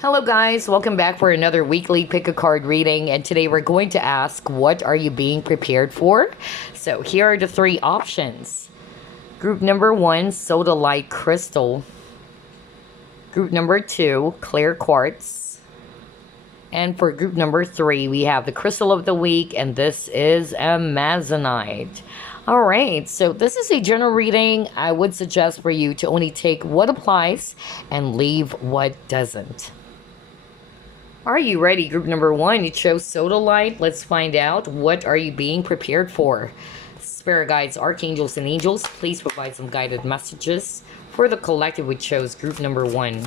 Hello guys, welcome back for another weekly pick a card reading, and today we're going to ask, what are you being prepared for? So here are the three options. Group number 1, Sodalite crystal. Group number 2, clear quartz. And for group number 3, we have the crystal of the week, and this is Amazonite. Alright, so this is a general reading. I would suggest for you to only take what applies and leave what doesn't. Are you ready? Group number 1, you chose Sodalite. Let's find out, what are you being prepared for? Spirit guides, archangels, and angels, please provide some guided messages for the collective we chose group number 1.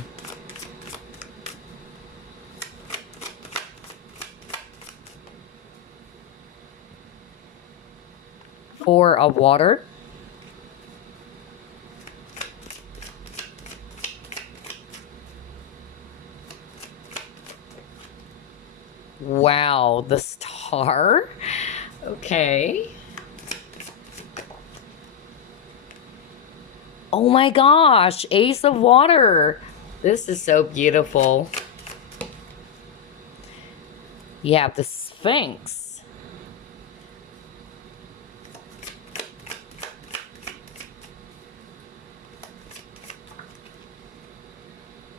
Four of water. Wow, the star. Okay. Oh my gosh, Ace of Water. This is so beautiful. You have the Sphinx.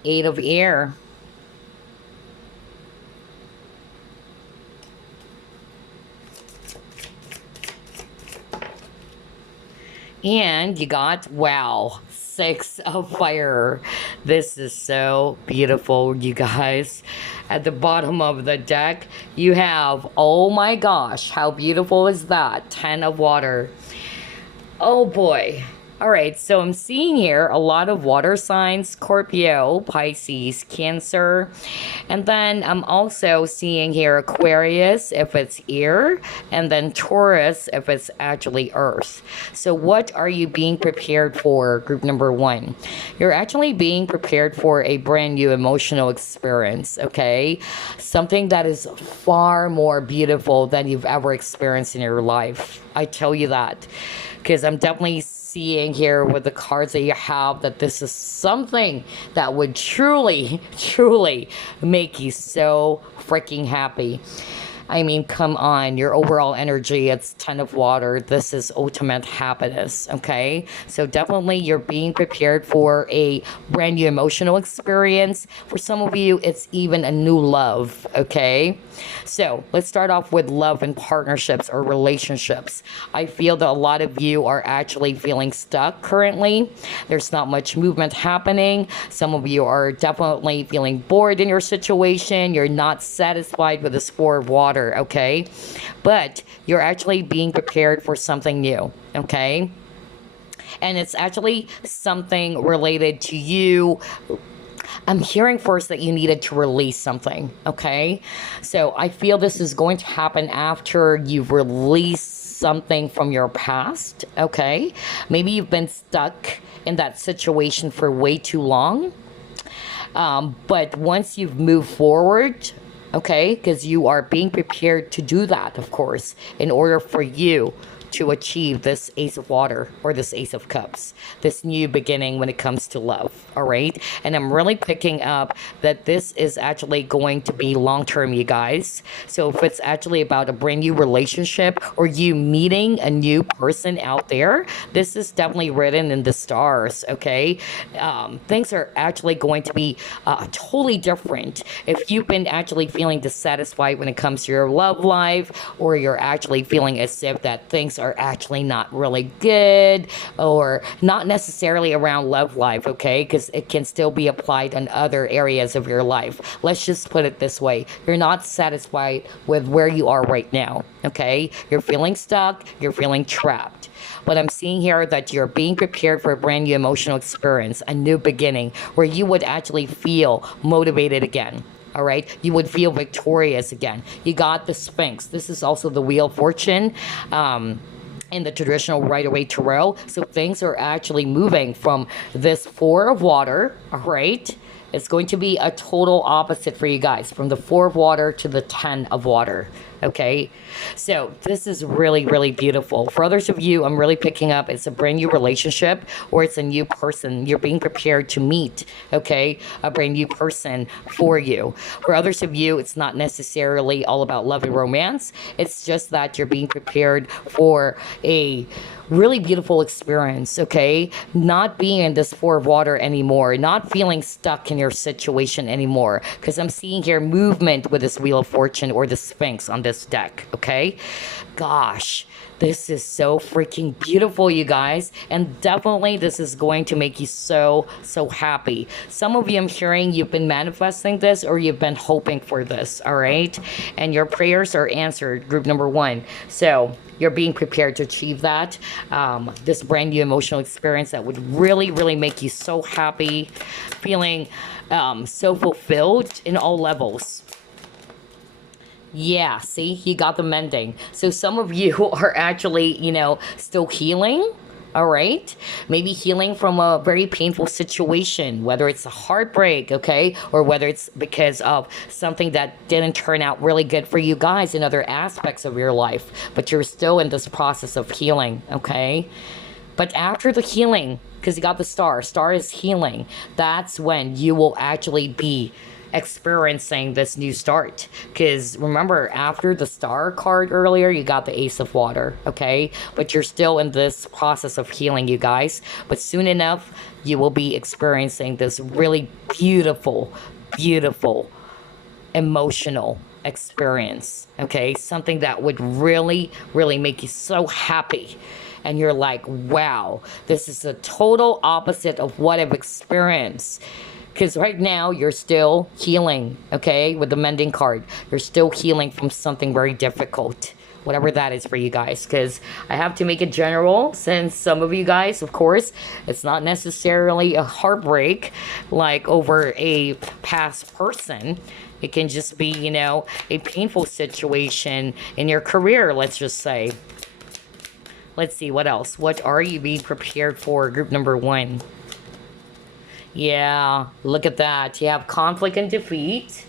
Eight of Air. And you got, wow, 6 of Fire. This is so beautiful, you guys. At the bottom of the deck, you have, oh my gosh, how beautiful is that? 10 of Water. Oh boy. All right, so I'm seeing here a lot of water signs: Scorpio, Pisces, Cancer. And then I'm also seeing here Aquarius if it's air, and then Taurus if it's actually earth. So what are you being prepared for, group number 1? You're actually being prepared for a brand new emotional experience, okay? Something that is far more beautiful than you've ever experienced in your life. I tell you that, because I'm definitely seeing here with the cards that you have that this is something that would truly make you so freaking happy. I mean, come on, your overall energy, it's 10 of water. This is ultimate happiness, okay? So definitely you're being prepared for a brand new emotional experience. For some of you, it's even a new love, okay? So let's start off with love and partnerships or relationships. I feel that a lot of you are actually feeling stuck currently. There's not much movement happening. Some of you are definitely feeling bored in your situation. You're not satisfied with this 4 of water. Okay, but you're actually being prepared for something new, okay? And it's actually something related to you. I'm hearing first that you needed to release something, okay? So I feel this is going to happen after you've released something from your past, okay? Maybe you've been stuck in that situation for way too long. But once you've moved forward, okay, because you are being prepared to do that, of course, in order for you to achieve this Ace of Water or this Ace of Cups, this new beginning when it comes to love, all right? And I'm really picking up that this is actually going to be long-term, you guys. So if it's actually about a brand new relationship or you meeting a new person out there, this is definitely written in the stars, okay? Things are actually going to be totally different. If you've been actually feeling dissatisfied when it comes to your love life, or you're actually feeling as if that things are actually not really good, or not necessarily around love life, okay? Because it can still be applied in other areas of your life. Let's just put it this way. You're not satisfied with where you are right now, okay? You're feeling stuck. You're feeling trapped. But I'm seeing here that you're being prepared for a brand new emotional experience, a new beginning, where you would actually feel motivated again. All right, you would feel victorious again. You got the Sphinx. This is also the Wheel of Fortune. In the traditional Rider-Waite tarot. So things are actually moving from this 4 of water, all right? It's going to be a total opposite for you guys, from the 4 of water to the 10 of water, Okay, so this is really, really beautiful. For others of you, I'm really picking up it's a brand new relationship or it's a new person. You're being prepared to meet, okay, a brand new person for you. For others of you, it's not necessarily all about love and romance. It's just that you're being prepared for a really beautiful experience, okay? Not being in this four of water anymore, not feeling stuck in your situation anymore. Because I'm seeing here movement with this Wheel of Fortune or the Sphinx on this deck, okay? Gosh, this is so freaking beautiful, you guys. And definitely this is going to make you so, so happy. Some of you, I'm hearing you've been manifesting this or you've been hoping for this, all right? And your prayers are answered, group number one. So you're being prepared to achieve that. This brand new emotional experience that would really, really make you so happy, feeling so fulfilled in all levels. Yeah, see, you got the mending. So some of you are actually, still healing. All right. Maybe healing from a very painful situation, whether it's a heartbreak, okay, or whether it's because of something that didn't turn out really good for you guys in other aspects of your life, but you're still in this process of healing, okay? But after the healing, because you got the star is healing, that's when you will actually be experiencing this new start. Because remember, after the star card earlier, you got the Ace of Water, okay? But you're still in this process of healing, you guys. But soon enough, you will be experiencing this really beautiful, beautiful, emotional experience, okay? Something that would really, really make you so happy. And you're like, wow, this is a total opposite of what I've experienced. Because right now you're still healing, okay, with the mending card. You're still healing from something very difficult, whatever that is for you guys. Because I have to make it general, since some of you guys, of course, it's not necessarily a heartbreak like over a past person. It can just be, a painful situation in your career, let's just say. Let's see, what else? What are you being prepared for, group number one? Yeah, look at that. You have conflict and defeat.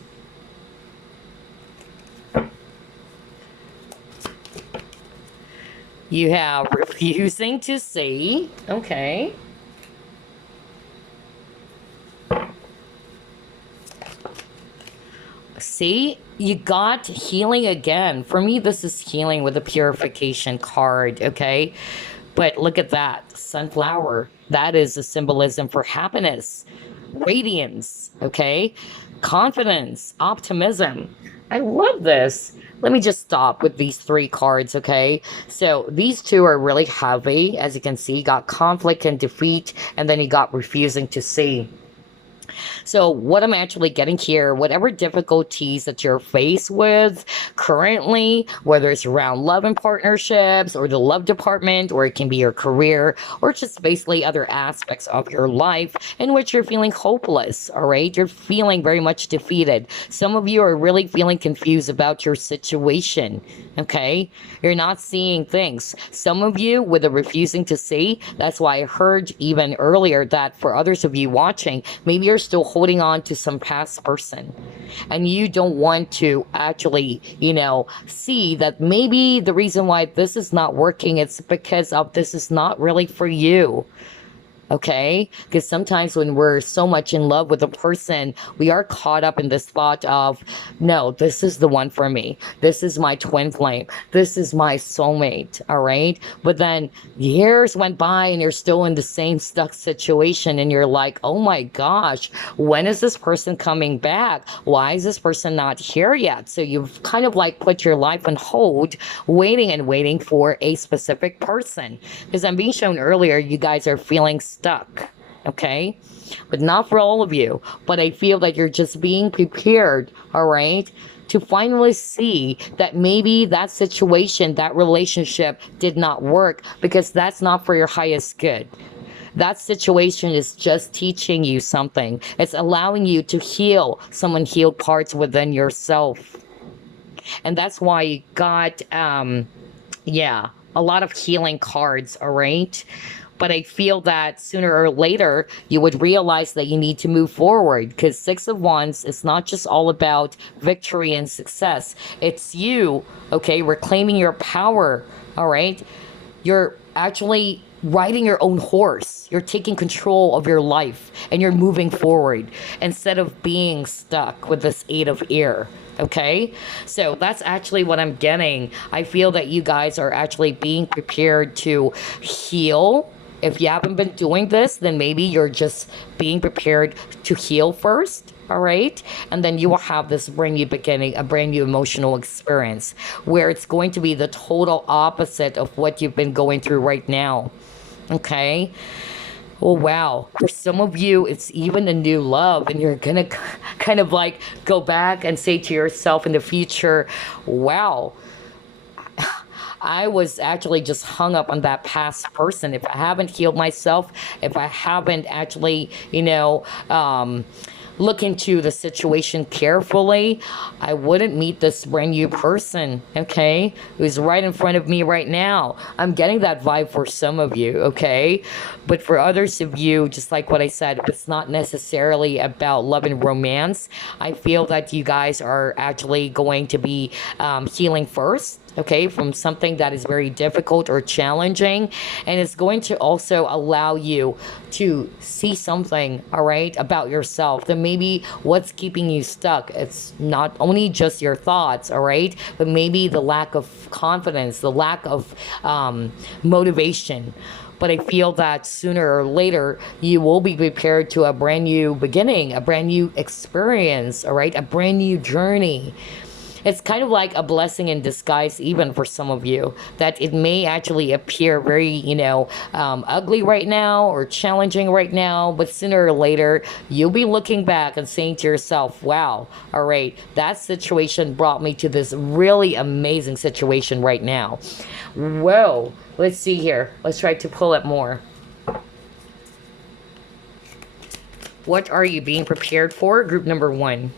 You have refusing to see. Okay. See, you got healing again. For me, this is healing with a purification card, okay? But look at that, sunflower. That is a symbolism for happiness, radiance, okay? Confidence, optimism. I love this. Let me just stop with these three cards, okay? So these two are really heavy. As you can see, you got conflict and defeat, and then you got refusing to see. So what I'm actually getting here, whatever difficulties that you're faced with currently, whether it's around love and partnerships or the love department, or it can be your career, or just basically other aspects of your life in which you're feeling hopeless, all right? You're feeling very much defeated. Some of you are really feeling confused about your situation, okay? You're not seeing things. Some of you with the refusing to see, that's why I heard even earlier that for others of you watching, maybe you're still holding on to some past person and you don't want to actually, see that maybe the reason why this is not working, it's because of this is not really for you. Okay, because sometimes when we're so much in love with a person, we are caught up in this thought of, no, this is the one for me. This is my twin flame. This is my soulmate. All right. But then years went by and you're still in the same stuck situation. And you're like, oh my gosh, when is this person coming back? Why is this person not here yet? So you've kind of like put your life on hold, waiting and waiting for a specific person. Because I'm being shown earlier, you guys are feeling stuck, okay? But not for all of you. But I feel that you're just being prepared, all right, to finally see that maybe that situation, that relationship did not work because that's not for your highest good. That situation is just teaching you something. It's allowing you to heal some unhealed parts within yourself. And that's why you got, a lot of healing cards, all right? But I feel that sooner or later you would realize that you need to move forward, because Six of Wands is not just all about victory and success. It's you, okay, reclaiming your power, all right? You're actually riding your own horse. You're taking control of your life and you're moving forward instead of being stuck with this Eight of Air. Okay, so that's actually what I'm getting. I feel that you guys are actually being prepared to heal. If you haven't been doing this, then maybe you're just being prepared to heal first. All right, and then you will have this brand new beginning, a brand new emotional experience where it's going to be the total opposite of what you've been going through right now. Okay. Oh, wow. For some of you, it's even a new love, and you're gonna kind of like go back and say to yourself in the future, wow, I was actually just hung up on that past person. If I haven't healed myself, if I haven't actually, look into the situation carefully, I wouldn't meet this brand new person, okay, who's right in front of me right now. I'm getting that vibe for some of you, okay? But for others of you, just like what I said, if it's not necessarily about love and romance, I feel that you guys are actually going to be healing first, okay, from something that is very difficult or challenging, and it's going to also allow you to see something, all right, about yourself, that maybe what's keeping you stuck, it's not only just your thoughts, all right, but maybe the lack of confidence, the lack of motivation. But I feel that sooner or later you will be prepared to a brand new beginning, a brand new experience, all right, a brand new journey. It's kind of like a blessing in disguise, even for some of you, that it may actually appear very, ugly right now or challenging right now, but sooner or later, you'll be looking back and saying to yourself, wow, all right, that situation brought me to this really amazing situation right now. Whoa, let's see here. Let's try to pull it more. What are you being prepared for? Group number 1.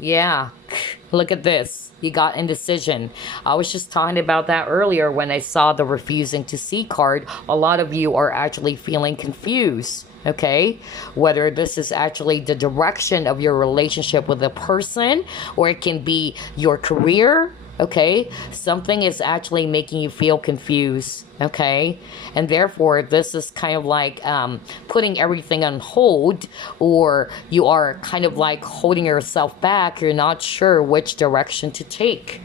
Yeah, look at this. You got indecision. I was just talking about that earlier when I saw the refusing to see card. A lot of you are actually feeling confused. Okay, whether this is actually the direction of your relationship with a person, or it can be your career. Okay, something is actually making you feel confused. Okay, and therefore this is kind of like putting everything on hold, or you are kind of like holding yourself back. You're not sure which direction to take.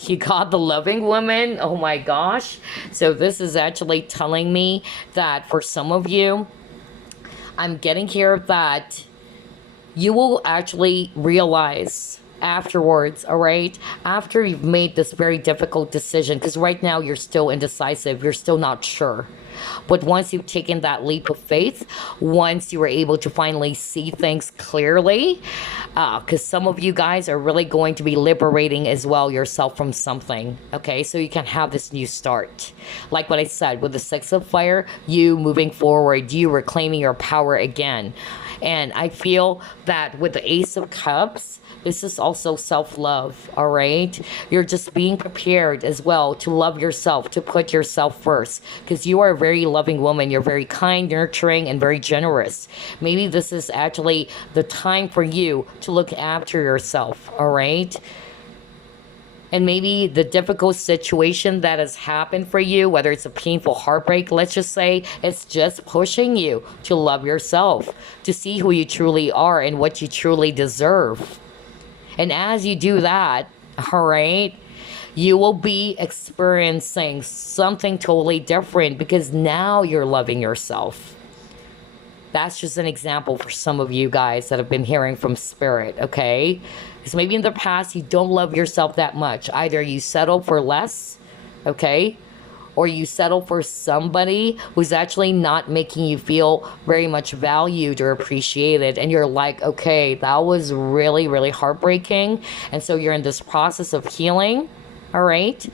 You got the loving woman. Oh my gosh. So this is actually telling me that for some of you, I'm getting here that you will actually realize afterwards, all right, after you've made this very difficult decision, because right now you're still indecisive, you're still not sure. But once you've taken that leap of faith, once you were able to finally see things clearly, because some of you guys are really going to be liberating as well yourself from something, okay, so you can have this new start. Like what I said, with the Six of Fire, you moving forward, you reclaiming your power again. And I feel that with the Ace of Cups, this is also self-love, all right? You're just being prepared as well to love yourself, to put yourself first, because you are a very loving woman. You're very kind, nurturing, and very generous. Maybe this is actually the time for you to look after yourself, all right? And maybe the difficult situation that has happened for you, whether it's a painful heartbreak, let's just say, it's just pushing you to love yourself, to see who you truly are and what you truly deserve. And as you do that, all right, you will be experiencing something totally different, because now you're loving yourself. That's just an example for some of you guys that have been hearing from Spirit, okay? Because maybe in the past you don't love yourself that much. Either you settle for less, okay? Or you settle for somebody who's actually not making you feel very much valued or appreciated. And you're like, okay, that was really, really heartbreaking. And so you're in this process of healing, all right?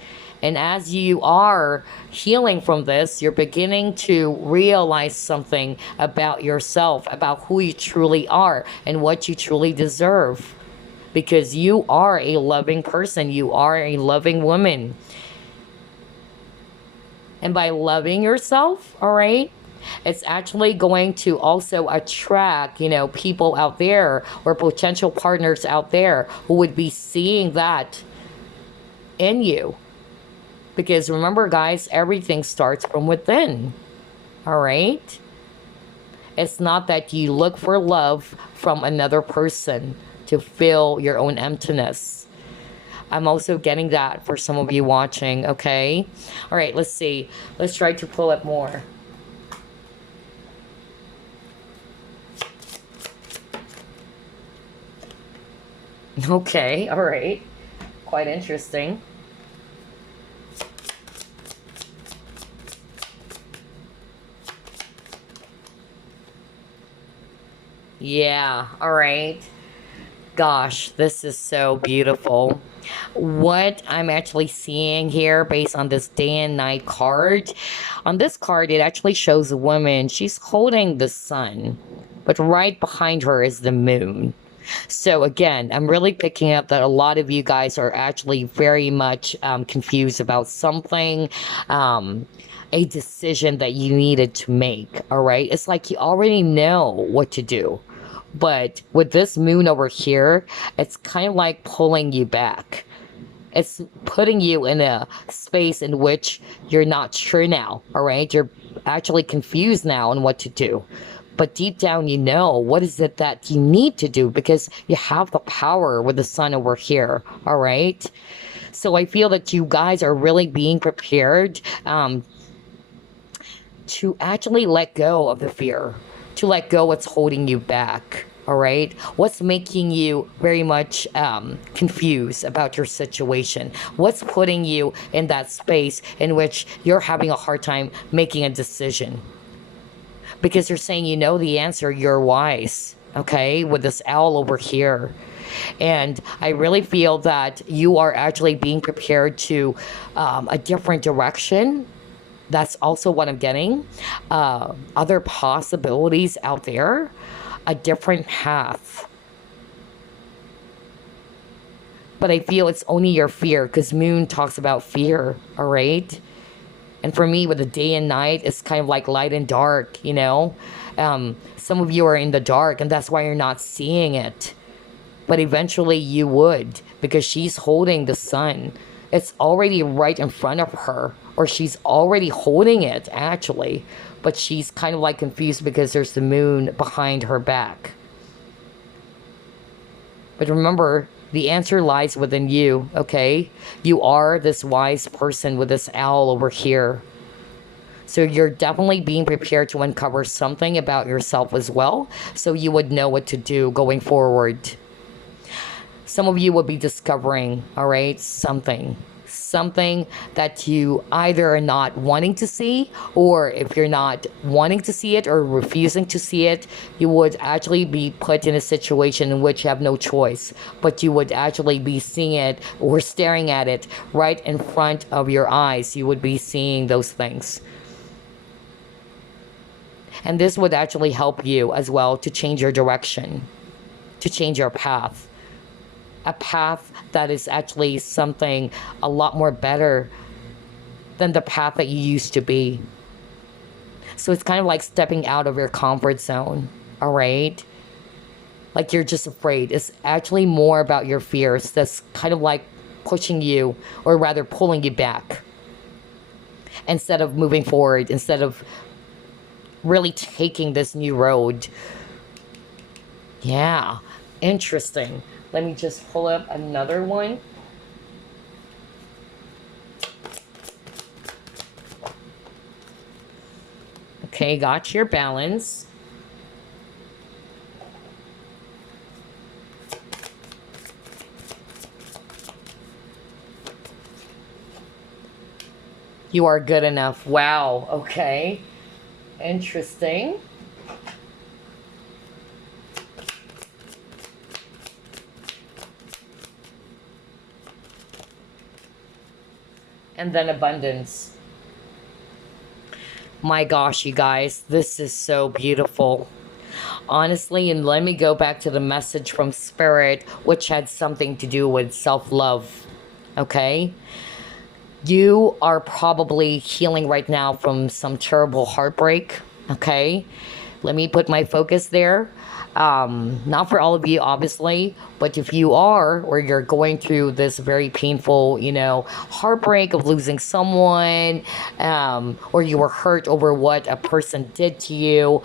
And as you are healing from this, you're beginning to realize something about yourself, about who you truly are and what you truly deserve. Because you are a loving person, you are a loving woman. And by loving yourself, all right, it's actually going to also attract, people out there or potential partners out there who would be seeing that in you. Because remember, guys, everything starts from within. All right? It's not that you look for love from another person to fill your own emptiness. I'm also getting that for some of you watching, okay? All right, let's see. Let's try to pull up more. Okay, all right. Quite interesting. Yeah, all right. Gosh, this is so beautiful. What I'm actually seeing here based on this day and night card, on this card, it actually shows a woman. She's holding the sun, but right behind her is the moon. So again, I'm really picking up that a lot of you guys are actually very much confused about something, um, a decision that you needed to make. All right, it's like you already know what to do, but with this moon over here, it's kind of like pulling you back. It's putting you in a space in which you're not sure now. All right, you're actually confused now on what to do, but deep down you know what is it that you need to do, because you have the power with the sun over here. All right, so I feel that you guys are really being prepared to actually let go of the fear, to let go what's holding you back. All right, what's making you very much confused about your situation? What's putting you in that space in which you're having a hard time making a decision? Because you're saying you know the answer, you're wise, okay, with this owl over here. And I really feel that you are actually being prepared to a different direction. That's also what I'm getting. Other possibilities out there, a different path. But I feel it's only your fear, because Moon talks about fear, all right? And for me, with the day and night, it's kind of like light and dark, Some of you are in the dark, and that's why you're not seeing it. But eventually you would, because she's holding the sun. It's already right in front of her, or she's already holding it, actually. But she's kind of like confused because there's the moon behind her back. But remember, the answer lies within you, okay? You are this wise person with this owl over here. So you're definitely being prepared to uncover something about yourself as well, so you would know what to do going forward. Some of you will be discovering, all right, something that you either are not wanting to see, or if you're not wanting to see it or refusing to see it, you would actually be put in a situation in which you have no choice, but you would actually be seeing it or staring at it right in front of your eyes. You would be seeing those things. And this would actually help you as well to change your direction, to change your path. A path that is actually something a lot more better than the path that you used to be. So it's kind of like stepping out of your comfort zone, all right? Like you're just afraid. It's actually more about your fears that's kind of like pushing you, or rather pulling you back, instead of moving forward, instead of really taking this new road. Yeah, interesting. Let me just pull up another one. Okay, got your balance. You are good enough. Wow, okay. Interesting. and then abundance. My gosh, you guys, this is so beautiful. Honestly, and let me go back to the message from Spirit, which had something to do with self love. Okay? You are probably healing right now from some terrible heartbreak. Okay? Let me put my focus there. Not for all of you, obviously, but if you are, or you're going through this very painful, heartbreak of losing someone, or you were hurt over what a person did to you,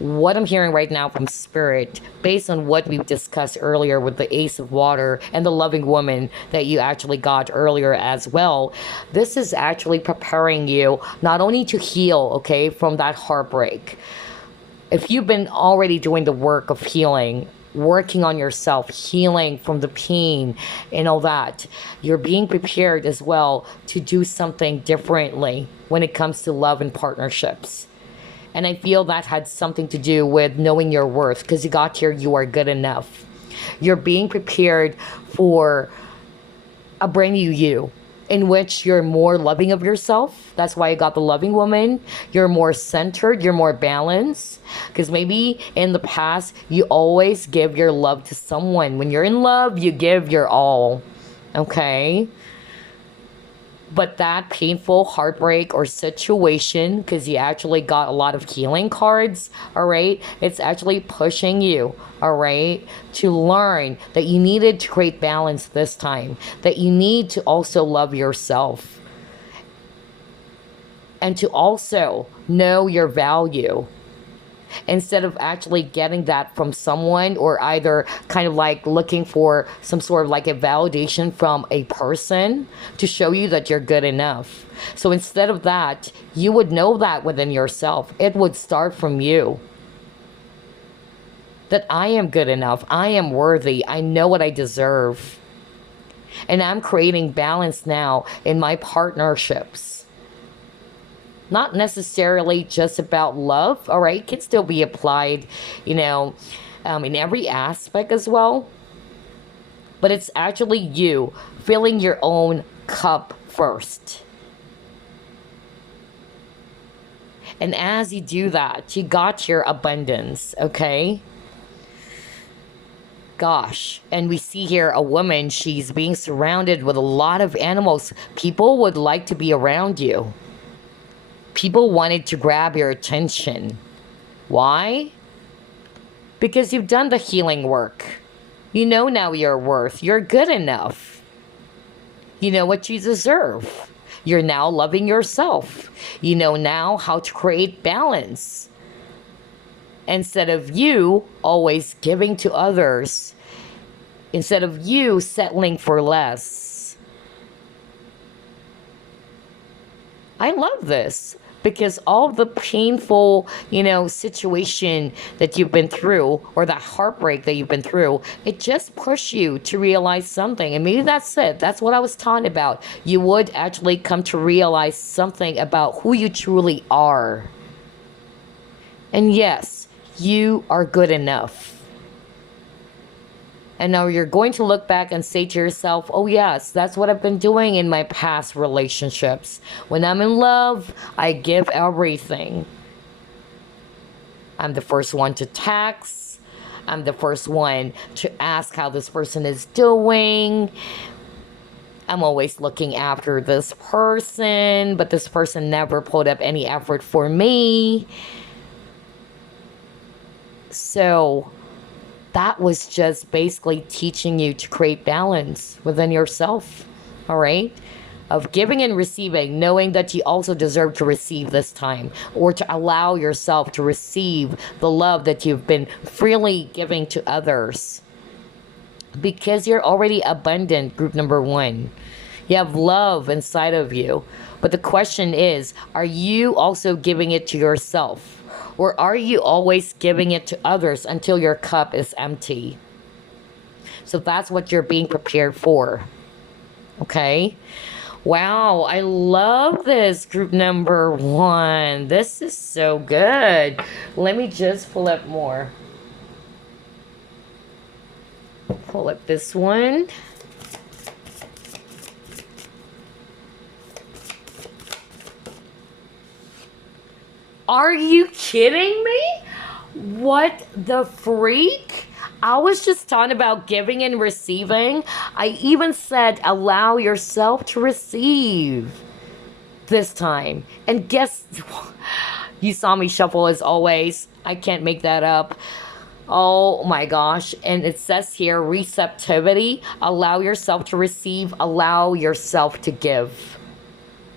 what I'm hearing right now from Spirit, based on what we've discussed earlier with the Ace of Water and the loving woman that you actually got earlier as well, this is actually preparing you not only to heal, okay, from that heartbreak. If you've been already doing the work of healing, working on yourself, healing from the pain and all that, you're being prepared as well to do something differently when it comes to love and partnerships. And I feel that had something to do with knowing your worth, because you got here, you are good enough. You're being prepared for a brand new you, in which you're more loving of yourself. That's why you got the loving woman. You're more centered, you're more balanced. Because maybe in the past, you always give your love to someone. When you're in love, you give your all. Okay? But that painful heartbreak or situation, because you actually got a lot of healing cards, all right, it's actually pushing you, all right, to learn that you needed to create balance this time, that you need to also love yourself, and to also know your value, instead of actually getting that from someone, or either kind of like looking for some sort of like a validation from a person to show you that you're good enough. So instead of that, you would know that within yourself. It would start from you. That I am good enough. I am worthy. I know what I deserve. And I'm creating balance now in my partnerships. Not necessarily just about love, all right? It can still be applied, in every aspect as well. But it's actually you filling your own cup first. And as you do that, you got your abundance, okay? Gosh, and we see here a woman, she's being surrounded with a lot of animals. People would like to be around you. People wanted to grab your attention. Why? Because you've done the healing work. You know now your worth. You're good enough. You know what you deserve. You're now loving yourself. You know now how to create balance. Instead of you always giving to others. Instead of you settling for less. I love this. Because all the painful, situation that you've been through, or that heartbreak that you've been through, it just pushed you to realize something. And maybe that's it. That's what I was talking about. You would actually come to realize something about who you truly are. And yes, you are good enough. And now you're going to look back and say to yourself, oh yes, that's what I've been doing in my past relationships. When I'm in love, I give everything. I'm the first one to text. I'm the first one to ask how this person is doing. I'm always looking after this person, but this person never put up any effort for me. So that was just basically teaching you to create balance within yourself, all right? Of giving and receiving, knowing that you also deserve to receive this time, or to allow yourself to receive the love that you've been freely giving to others. Because you're already abundant, group number 1. You have love inside of you. But the question is, are you also giving it to yourself? Or are you always giving it to others until your cup is empty? So that's what you're being prepared for. Okay? Wow, I love this, group number 1. This is so good. Let me just pull up more. Pull up this one. Are you kidding me? What the freak? I was just talking about giving and receiving. I even said allow yourself to receive this time. And guess, you saw me shuffle as always. I can't make that up. Oh my gosh. And it says here receptivity. Allow yourself to receive, allow yourself to give.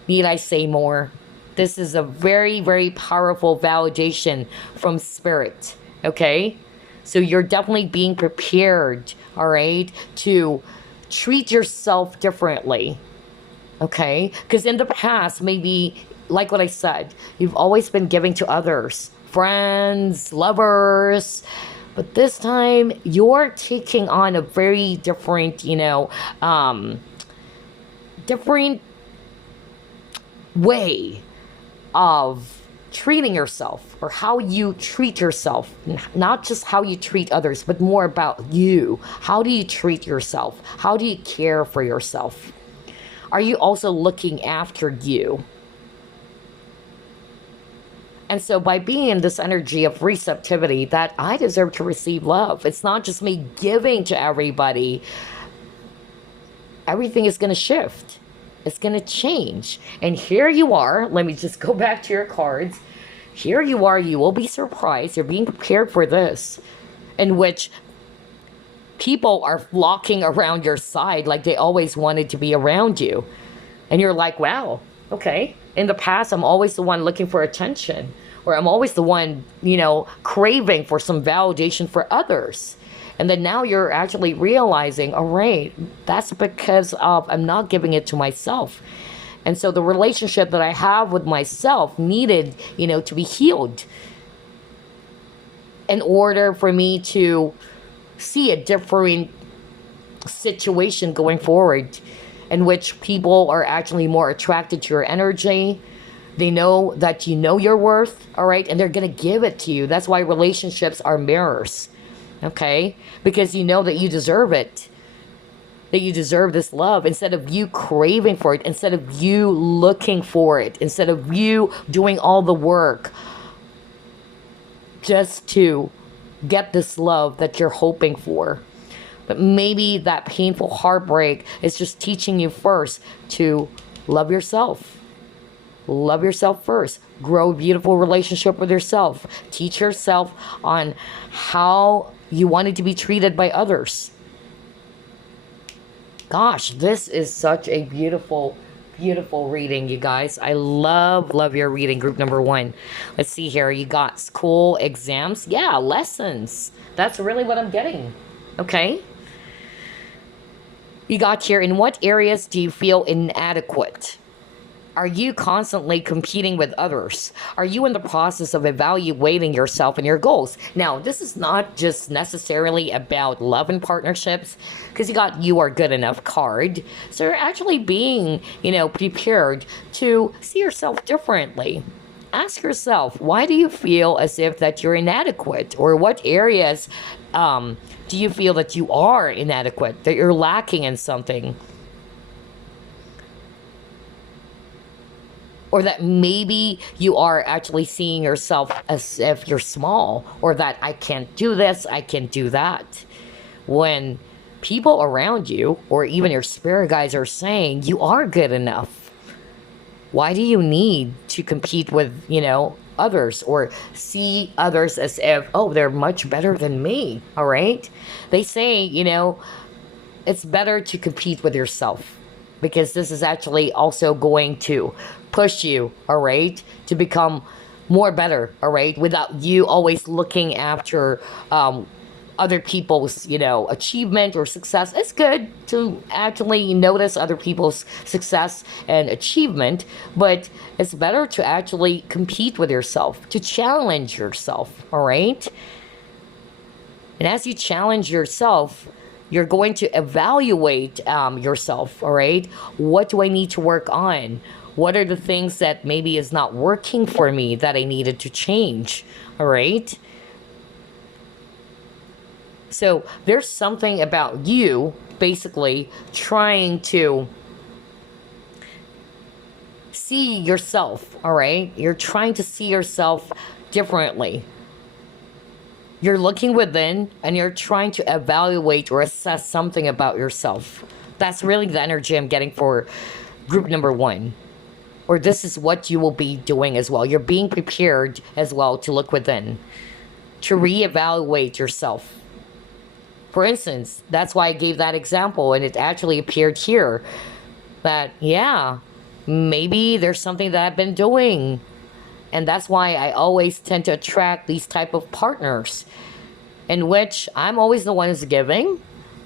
Need I say more? This is a very, very powerful validation from spirit. Okay? So you're definitely being prepared, all right, to treat yourself differently. Okay? Because in the past, maybe, like what I said, you've always been giving to others, friends, lovers. But this time, you're taking on a very different, different way of treating yourself, or how you treat yourself, not just how you treat others, but more about you. How do you treat yourself? How do you care for yourself? Are you also looking after you? And so by being in this energy of receptivity, that I deserve to receive love, it's not just me giving to everybody. Everything is going to shift. It's going to change. And here you are. Let me just go back to your cards. Here you are. You will be surprised. You're being prepared for this, in which people are flocking around your side like they always wanted to be around you. And you're like, wow, okay. In the past, I'm always the one looking for attention, or I'm always the one, craving for some validation for others. And then now you're actually realizing, all right, that's because of I'm not giving it to myself. And so the relationship that I have with myself needed, to be healed in order for me to see a different situation going forward, in which people are actually more attracted to your energy. They know that you know your worth, all right? And they're going to give it to you. That's why relationships are mirrors. Okay? Because you know that you deserve it. That you deserve this love. Instead of you craving for it. Instead of you looking for it. Instead of you doing all the work just to get this love that you're hoping for. But maybe that painful heartbreak is just teaching you first to love yourself. Love yourself first. Grow a beautiful relationship with yourself. Teach yourself on how you wanted to be treated by others. Gosh, this is such a beautiful, beautiful reading, you guys. I love your reading, group number 1. Let's see here. You got school, exams. Yeah, lessons. That's really what I'm getting. Okay. You got here, in what areas do you feel inadequate? Are you constantly competing with others? Are you in the process of evaluating yourself and your goals? Now, this is not just necessarily about love and partnerships, because you got you are good enough card. So you're actually being, prepared to see yourself differently. Ask yourself, why do you feel as if that you're inadequate? Or what areas do you feel that you are inadequate, that you're lacking in something? Or that maybe you are actually seeing yourself as if you're small, or that I can't do this, I can't do that. When people around you, or even your spirit guides, are saying you are good enough. Why do you need to compete with, others, or see others as if, oh, they're much better than me, all right? They say, it's better to compete with yourself, because this is actually also going to push you, all right, to become more better, all right, without you always looking after other people's, achievement or success. It's good to actually notice other people's success and achievement, but it's better to actually compete with yourself, to challenge yourself, all right? And as you challenge yourself, you're going to evaluate yourself, all right? What do I need to work on? What are the things that maybe is not working for me that I needed to change, all right? So there's something about you basically trying to see yourself, all right? You're trying to see yourself differently. You're looking within and you're trying to evaluate or assess something about yourself. That's really the energy I'm getting for group number one. Or this is what you will be doing as well. You're being prepared as well to look within, to reevaluate yourself. For instance, that's why I gave that example, and it actually appeared here that, yeah, maybe there's something that I've been doing. And that's why I always tend to attract these type of partners in which I'm always the one who's giving,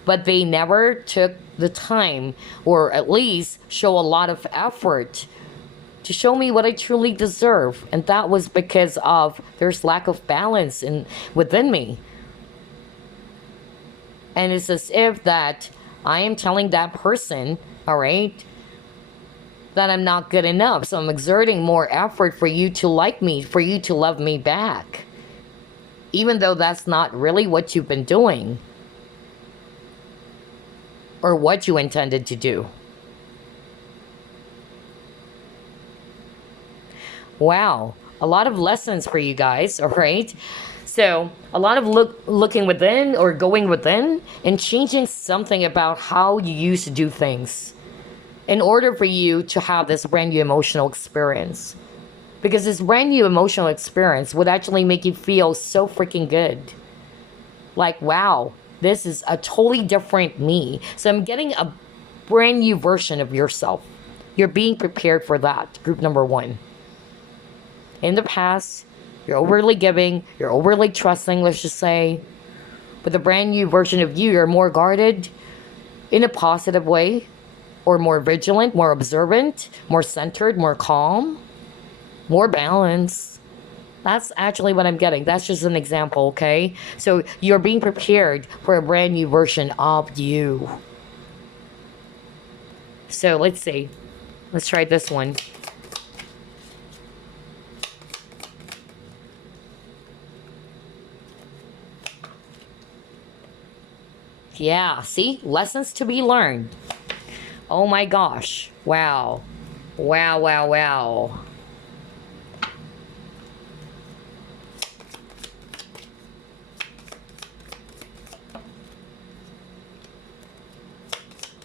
but they never took the time or at least show a lot of effort to show me what I truly deserve. And that was because of there's lack of balance within me. And it's as if that I am telling that person, all right, that I'm not good enough. So I'm exerting more effort for you to like me, for you to love me back. Even though that's not really what you've been doing or what you intended to do. Wow, a lot of lessons for you guys, all right? So a lot of looking within or going within and changing something about how you used to do things in order for you to have this brand new emotional experience. Because this brand new emotional experience would actually make you feel so freaking good. Like, wow, this is a totally different me. So I'm getting a brand new version of yourself. You're being prepared for that, group number one. In the past, you're overly giving, you're overly trusting, let's just say. With a brand new version of you, you're more guarded in a positive way, or more vigilant, more observant, more centered, more calm, more balanced. That's actually what I'm getting. That's just an example, okay? So you're being prepared for a brand new version of you. So let's see. Let's try this one. Yeah, see? Lessons to be learned. Oh my gosh. Wow. Wow, wow, wow.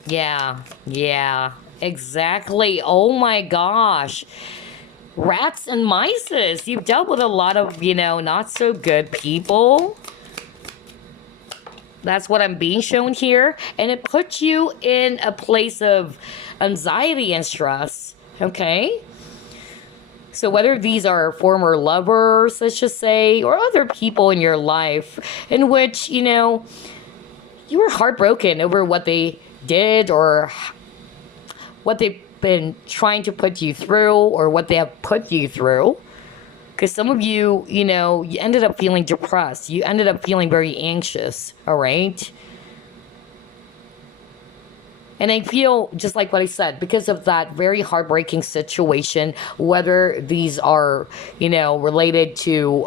Yeah, exactly. Oh my gosh. Rats and mices. You've dealt with a lot of, not so good people. That's what I'm being shown here. And it puts you in a place of anxiety and stress. Okay? So whether these are former lovers, let's just say, or other people in your life in which, you were heartbroken over what they did or what they've been trying to put you through or what they have put you through. Because some of you, you ended up feeling depressed. You ended up feeling very anxious, all right? And I feel, just like what I said, because of that very heartbreaking situation, whether these are, related to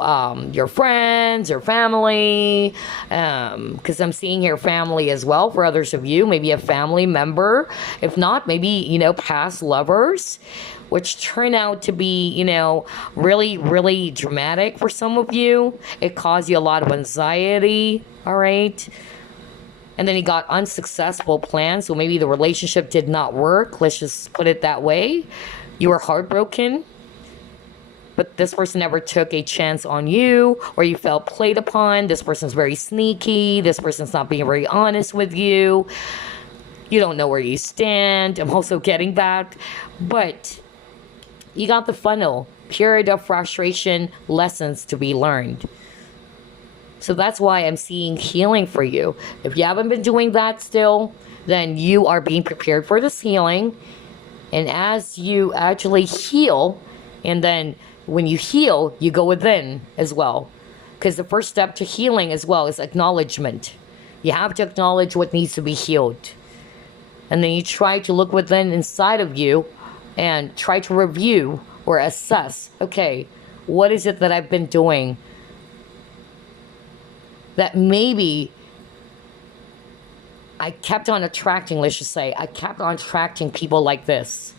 your friends or family, because I'm seeing here family as well for others of you, maybe a family member. If not, maybe, past lovers, which turn out to be, really, really dramatic for some of you. It caused you a lot of anxiety, all right? And then you got unsuccessful plans, so maybe the relationship did not work. Let's just put it that way. You were heartbroken, but this person never took a chance on you, or you felt played upon. This person's very sneaky. This person's not being very honest with you. You don't know where you stand. I'm also getting that. But you got the funnel. Period of frustration, lessons to be learned. So that's why I'm seeing healing for you. If you haven't been doing that still, then you are being prepared for this healing. And as you actually heal, and then when you heal, you go within as well. Because the first step to healing as well is acknowledgement. You have to acknowledge what needs to be healed. And then you try to look within inside of you and try to review or assess, okay, what is it that I've been doing that maybe I kept on attracting, let's just say, I kept on attracting people like this.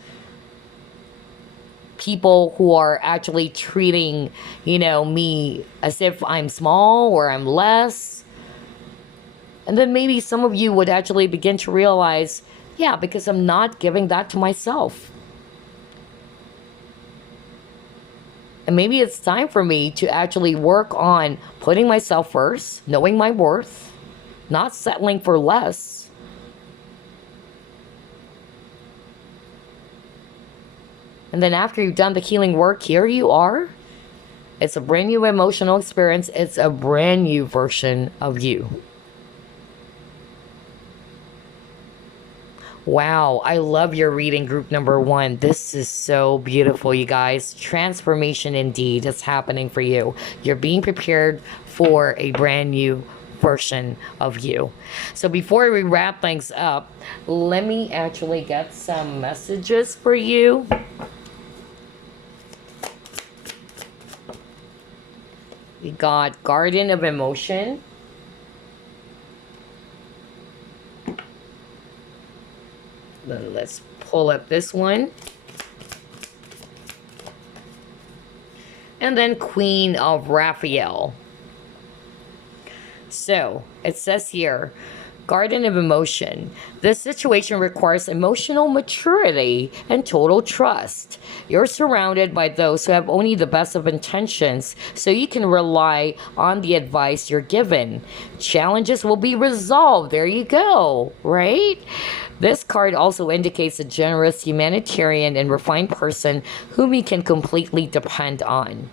people who are actually treating, me as if I'm small or I'm less. And then maybe some of you would actually begin to realize, yeah, because I'm not giving that to myself. And maybe it's time for me to actually work on putting myself first, knowing my worth, not settling for less. And then after you've done the healing work, here you are. It's a brand new emotional experience. It's a brand new version of you. Wow, I love your reading, group number 1. This is so beautiful, you guys. Transformation indeed is happening for you. You're being prepared for a brand new version of you. So before we wrap things up, let me actually get some messages for you. We got Garden of Emotion. Let's pull up this one. And then Queen of Raphael. So it says here, Garden of Emotion. This situation requires emotional maturity and total trust. You're surrounded by those who have only the best of intentions, so you can rely on the advice you're given. Challenges will be resolved. There you go, right? This card also indicates a generous, humanitarian, and refined person whom you can completely depend on.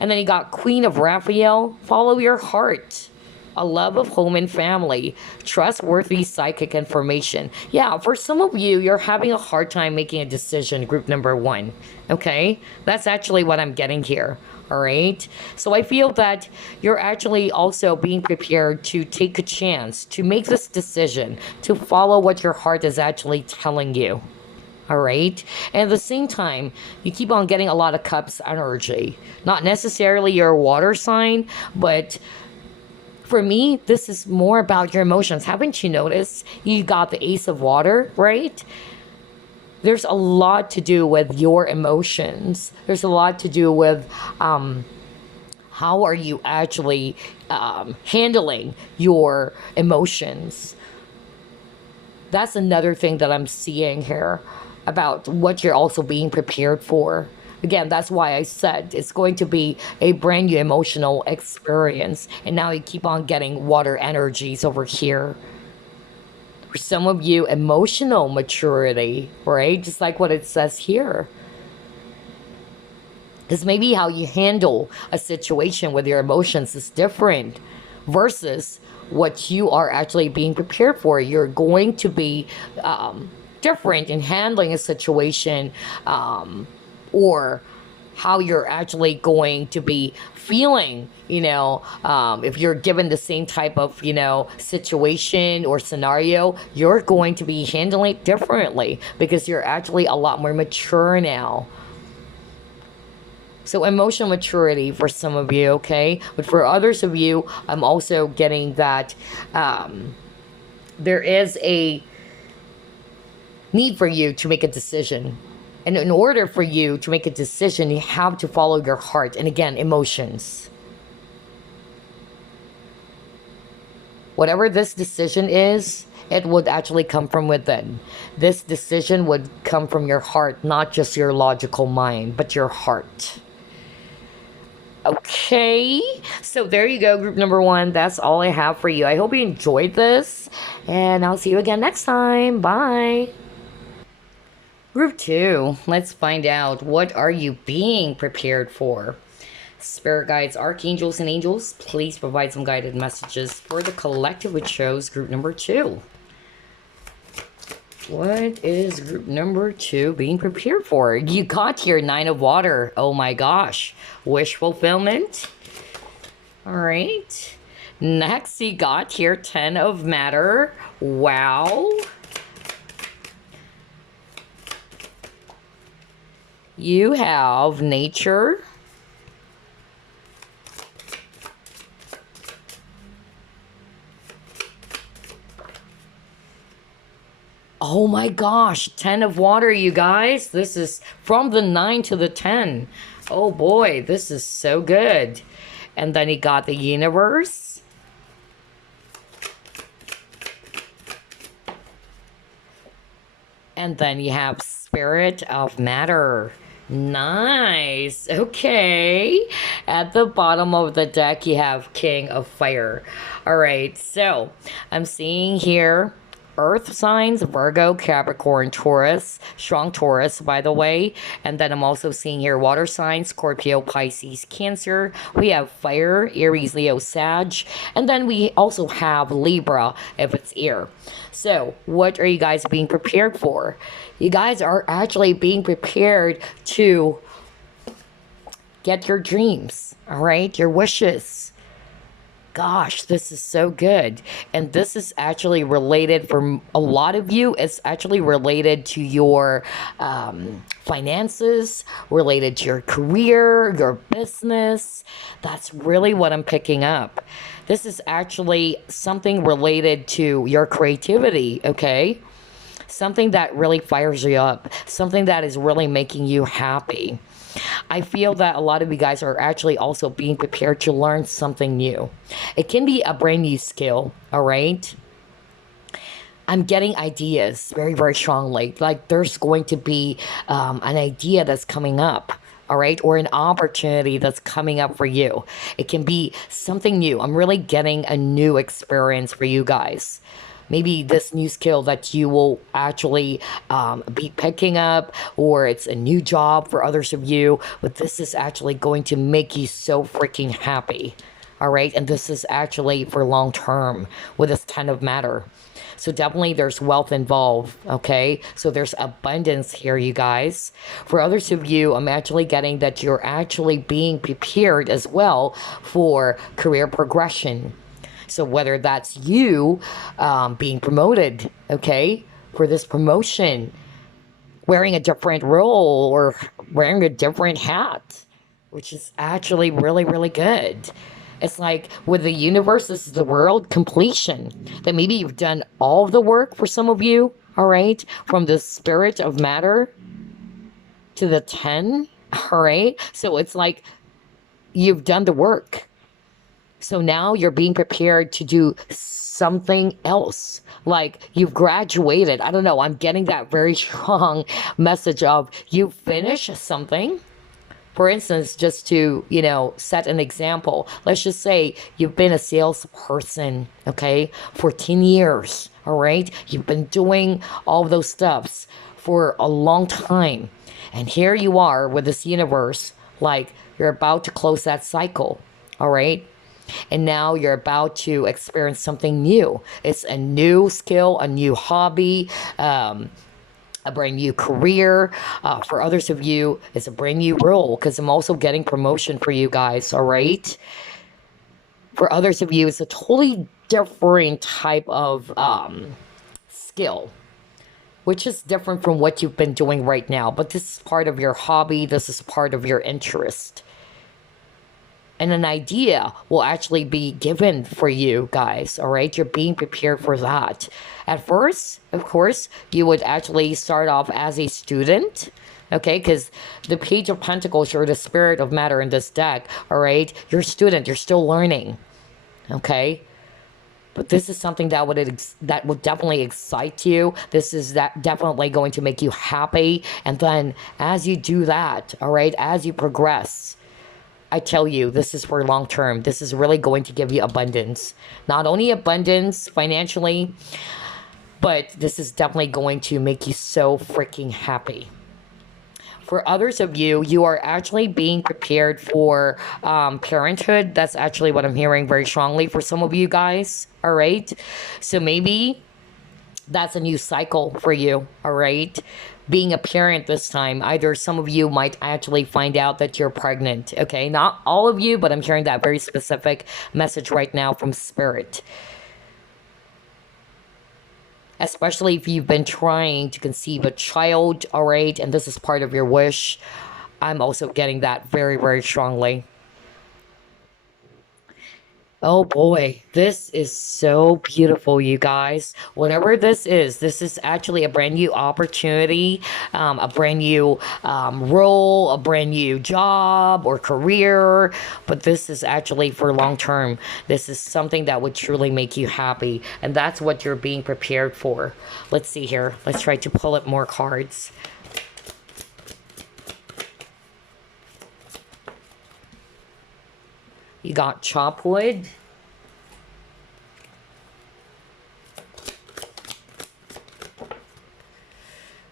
And then you got Queen of Raphael. Follow your heart. A love of home and family, trustworthy psychic information. Yeah, for some of you, you're having a hard time making a decision, group number 1. Okay? That's actually what I'm getting here. All right? So I feel that you're actually also being prepared to take a chance, to make this decision, to follow what your heart is actually telling you. All right. And at the same time, you keep on getting a lot of cups energy. Not necessarily your water sign, but for me, this is more about your emotions. Haven't you noticed? You got the Ace of Water, right? There's a lot to do with your emotions. There's a lot to do with how are you actually handling your emotions. That's another thing that I'm seeing here about what you're also being prepared for. Again, that's why I said it's going to be a brand new emotional experience. And now you keep on getting water energies over here. For some of you, emotional maturity, right? Just like what it says here. Because maybe how you handle a situation with your emotions is different versus what you are actually being prepared for. You're going to be different in handling a situation or how you're actually going to be feeling, if you're given the same type of, situation or scenario, you're going to be handling it differently because you're actually a lot more mature now. So emotional maturity for some of you, okay? But for others of you, I'm also getting that there is a need for you to make a decision. And in order for you to make a decision, you have to follow your heart. And again, emotions. Whatever this decision is, it would actually come from within. This decision would come from your heart, not just your logical mind, but your heart. Okay, so there you go, group number 1. That's all I have for you. I hope you enjoyed this, and I'll see you again next time. Bye. Group 2, let's find out, what are you being prepared for? Spirit guides, archangels, and angels, please provide some guided messages for the collective, which shows group number 2. What is group number 2 being prepared for? You got here 9 of Water. Oh my gosh. Wish fulfillment. All right. Next, you got here 10 of Matter. Wow. You have Nature. Oh my gosh, 10 of water, you guys. This is from the 9 to the 10. Oh boy, this is so good. And then he got the universe. And then you have spirit of matter. Nice. Okay. At the bottom of the deck, you have king of fire. All right. So I'm seeing here earth signs, Virgo, Capricorn, Taurus, strong Taurus, by the way. And then I'm also seeing here water signs, Scorpio, Pisces, Cancer. We have fire, Aries, Leo, Sag. And then we also have Libra if it's air. So what are you guys being prepared for? You guys are actually being prepared to get your dreams, all right? Your wishes. Gosh, this is so good. And this is actually related for a lot of you. It's actually related to your finances, related to your career, your business. That's really what I'm picking up. This is actually something related to your creativity, okay? Something that really fires you up, something that is really making you happy. I feel that a lot of you guys are actually also being prepared to learn something new. It can be a brand new skill, all right? I'm getting ideas very, very strongly. Like there's going to be an idea that's coming up, all right? Or an opportunity that's coming up for you. It can be something new. I'm really getting a new experience for you guys. Maybe this new skill that you will actually be picking up, or it's a new job for others of you, but this is actually going to make you so freaking happy, all right? And this is actually for long term with this 10 of matter. So definitely there's wealth involved, okay? So there's abundance here, you guys. For others of you, I'm actually getting that you're actually being prepared as well for career progression. So whether that's you being promoted, okay, for this promotion, wearing a different role or wearing a different hat, which is actually really, really good. It's like with the universe, this is the world completion. That maybe you've done all of the work for some of you, all right, from the spirit of matter to the 10, all right? So it's like you've done the work. So now you're being prepared to do something else. Like you've graduated. I don't know. I'm getting that very strong message of you finish something. For instance, just to, set an example, let's just say you've been a salesperson, okay, for 10 years, all right? You've been doing all of those stuffs for a long time. And here you are with this universe, like you're about to close that cycle, all right? And now you're about to experience something new. It's a new skill, a new hobby, a brand new career. For others of you, it's a brand new role because I'm also getting promotion for you guys, all right? For others of you, it's a totally different type of skill, which is different from what you've been doing right now. But this is part of your hobby. This is part of your interest. And an idea will actually be given for you guys, all right? You're being prepared for that. At first, of course, you would actually start off as a student, okay? Because the Page of Pentacles, or the spirit of matter in this deck, all right? You're a student, you're still learning, okay? But this is something that would definitely excite you. This is definitely going to make you happy. And then as you do that, all right, as you progress, I tell you, this is for long term. This is really going to give you abundance. Not only abundance financially, but this is definitely going to make you so freaking happy. For others of you, you are actually being prepared for parenthood. That's actually what I'm hearing very strongly for some of you guys, all right? So maybe that's a new cycle for you, all right? Being a parent this time, either some of you might actually find out that you're pregnant, okay? Not all of you, but I'm hearing that very specific message right now from Spirit. Especially if you've been trying to conceive a child, all right? And this is part of your wish. I'm also getting that very, very strongly. Oh boy, this is so beautiful, you guys. Whatever this is actually a brand new opportunity, a brand new role, a brand new job or career. But this is actually for long term. This is something that would truly make you happy. And that's what you're being prepared for. Let's see here. Let's try to pull up more cards. You got chop wood.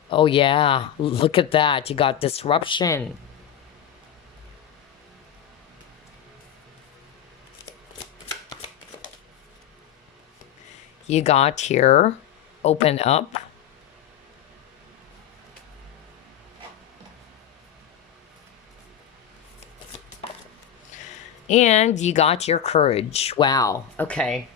Oh yeah, look at that. You got disruption. You got here, open up. And you got your courage. Wow. Okay.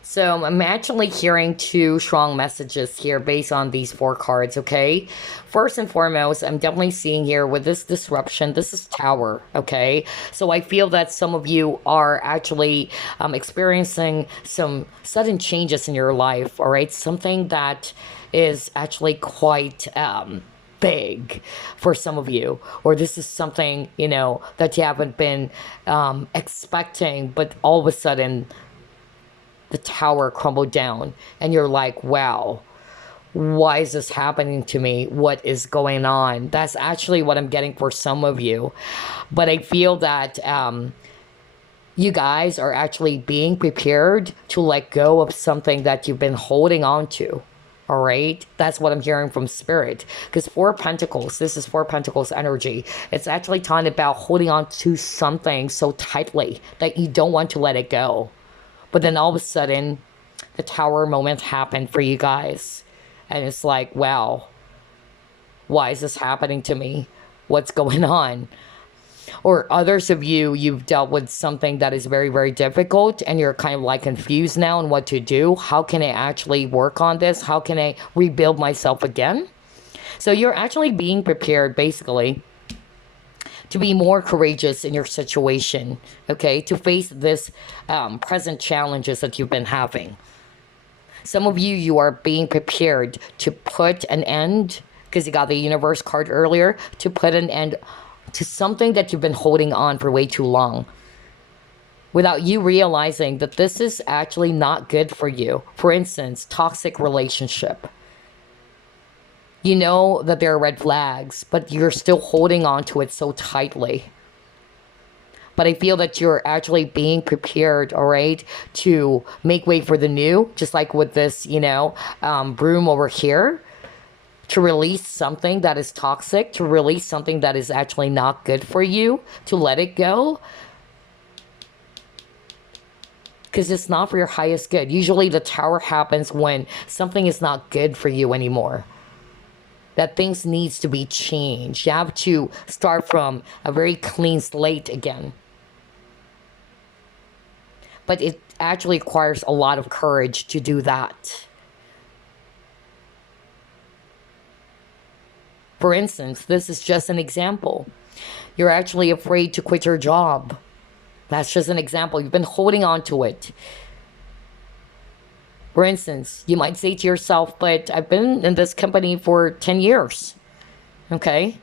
So I'm actually hearing two strong messages here based on these four cards, okay? First and foremost, I'm definitely seeing here with this disruption, this is Tower, okay? So I feel that some of you are actually experiencing some sudden changes in your life, all right? Something that is actually quite big for some of you, or this is something, you know, that you haven't been expecting, but all of a sudden the tower crumbled down and you're like, wow, why is this happening to me? What is going on? That's actually what I'm getting for some of you. But I feel that you guys are actually being prepared to let go of something that you've been holding on to. All right, that's what I'm hearing from spirit. Because Four Pentacles, this is Four Pentacles energy. It's actually talking about holding on to something so tightly that you don't want to let it go. But then all of a sudden, the Tower moment happened for you guys. And it's like, wow, why is this happening to me? What's going on? Or others of you, you've dealt with something that is very, very difficult and you're kind of like confused now on what to do. How can I actually work on this? How can I rebuild myself again? So you're actually being prepared, basically, to be more courageous in your situation, okay? To face this present challenges that you've been having. Some of you, you are being prepared to put an end, because you got the universe card earlier, to put an end to something that you've been holding on for way too long, without you realizing that this is actually not good for you. For instance, toxic relationship. You know that there are red flags, but you're still holding on to it so tightly. But I feel that you're actually being prepared, all right, to make way for the new, just like with this, you know, broom over here, to release something that is toxic, to release something that is actually not good for you, to let it go. Because it's not for your highest good. Usually the Tower happens when something is not good for you anymore. That things needs to be changed. You have to start from a very clean slate again. But it actually requires a lot of courage to do that. For instance, this is just an example. You're actually afraid to quit your job. That's just an example. You've been holding on to it. For instance, you might say to yourself, but I've been in this company for 10 years. Okay?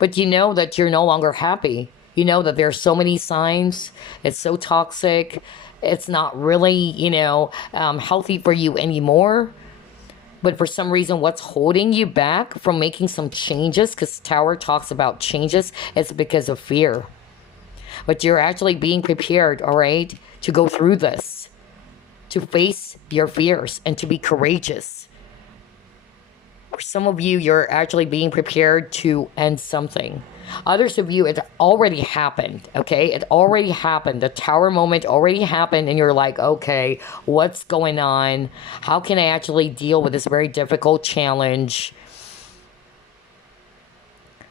But you know that you're no longer happy. You know that there's so many signs. It's so toxic. It's not really, you know, healthy for you anymore. But for some reason, what's holding you back from making some changes, because Tower talks about changes, it's because of fear. But you're actually being prepared, all right, to go through this, to face your fears and to be courageous. For some of you, you're actually being prepared to end something. Others of you, it already happened, okay? It already happened. The Tower moment already happened, and you're like, okay, what's going on? How can I actually deal with this very difficult challenge?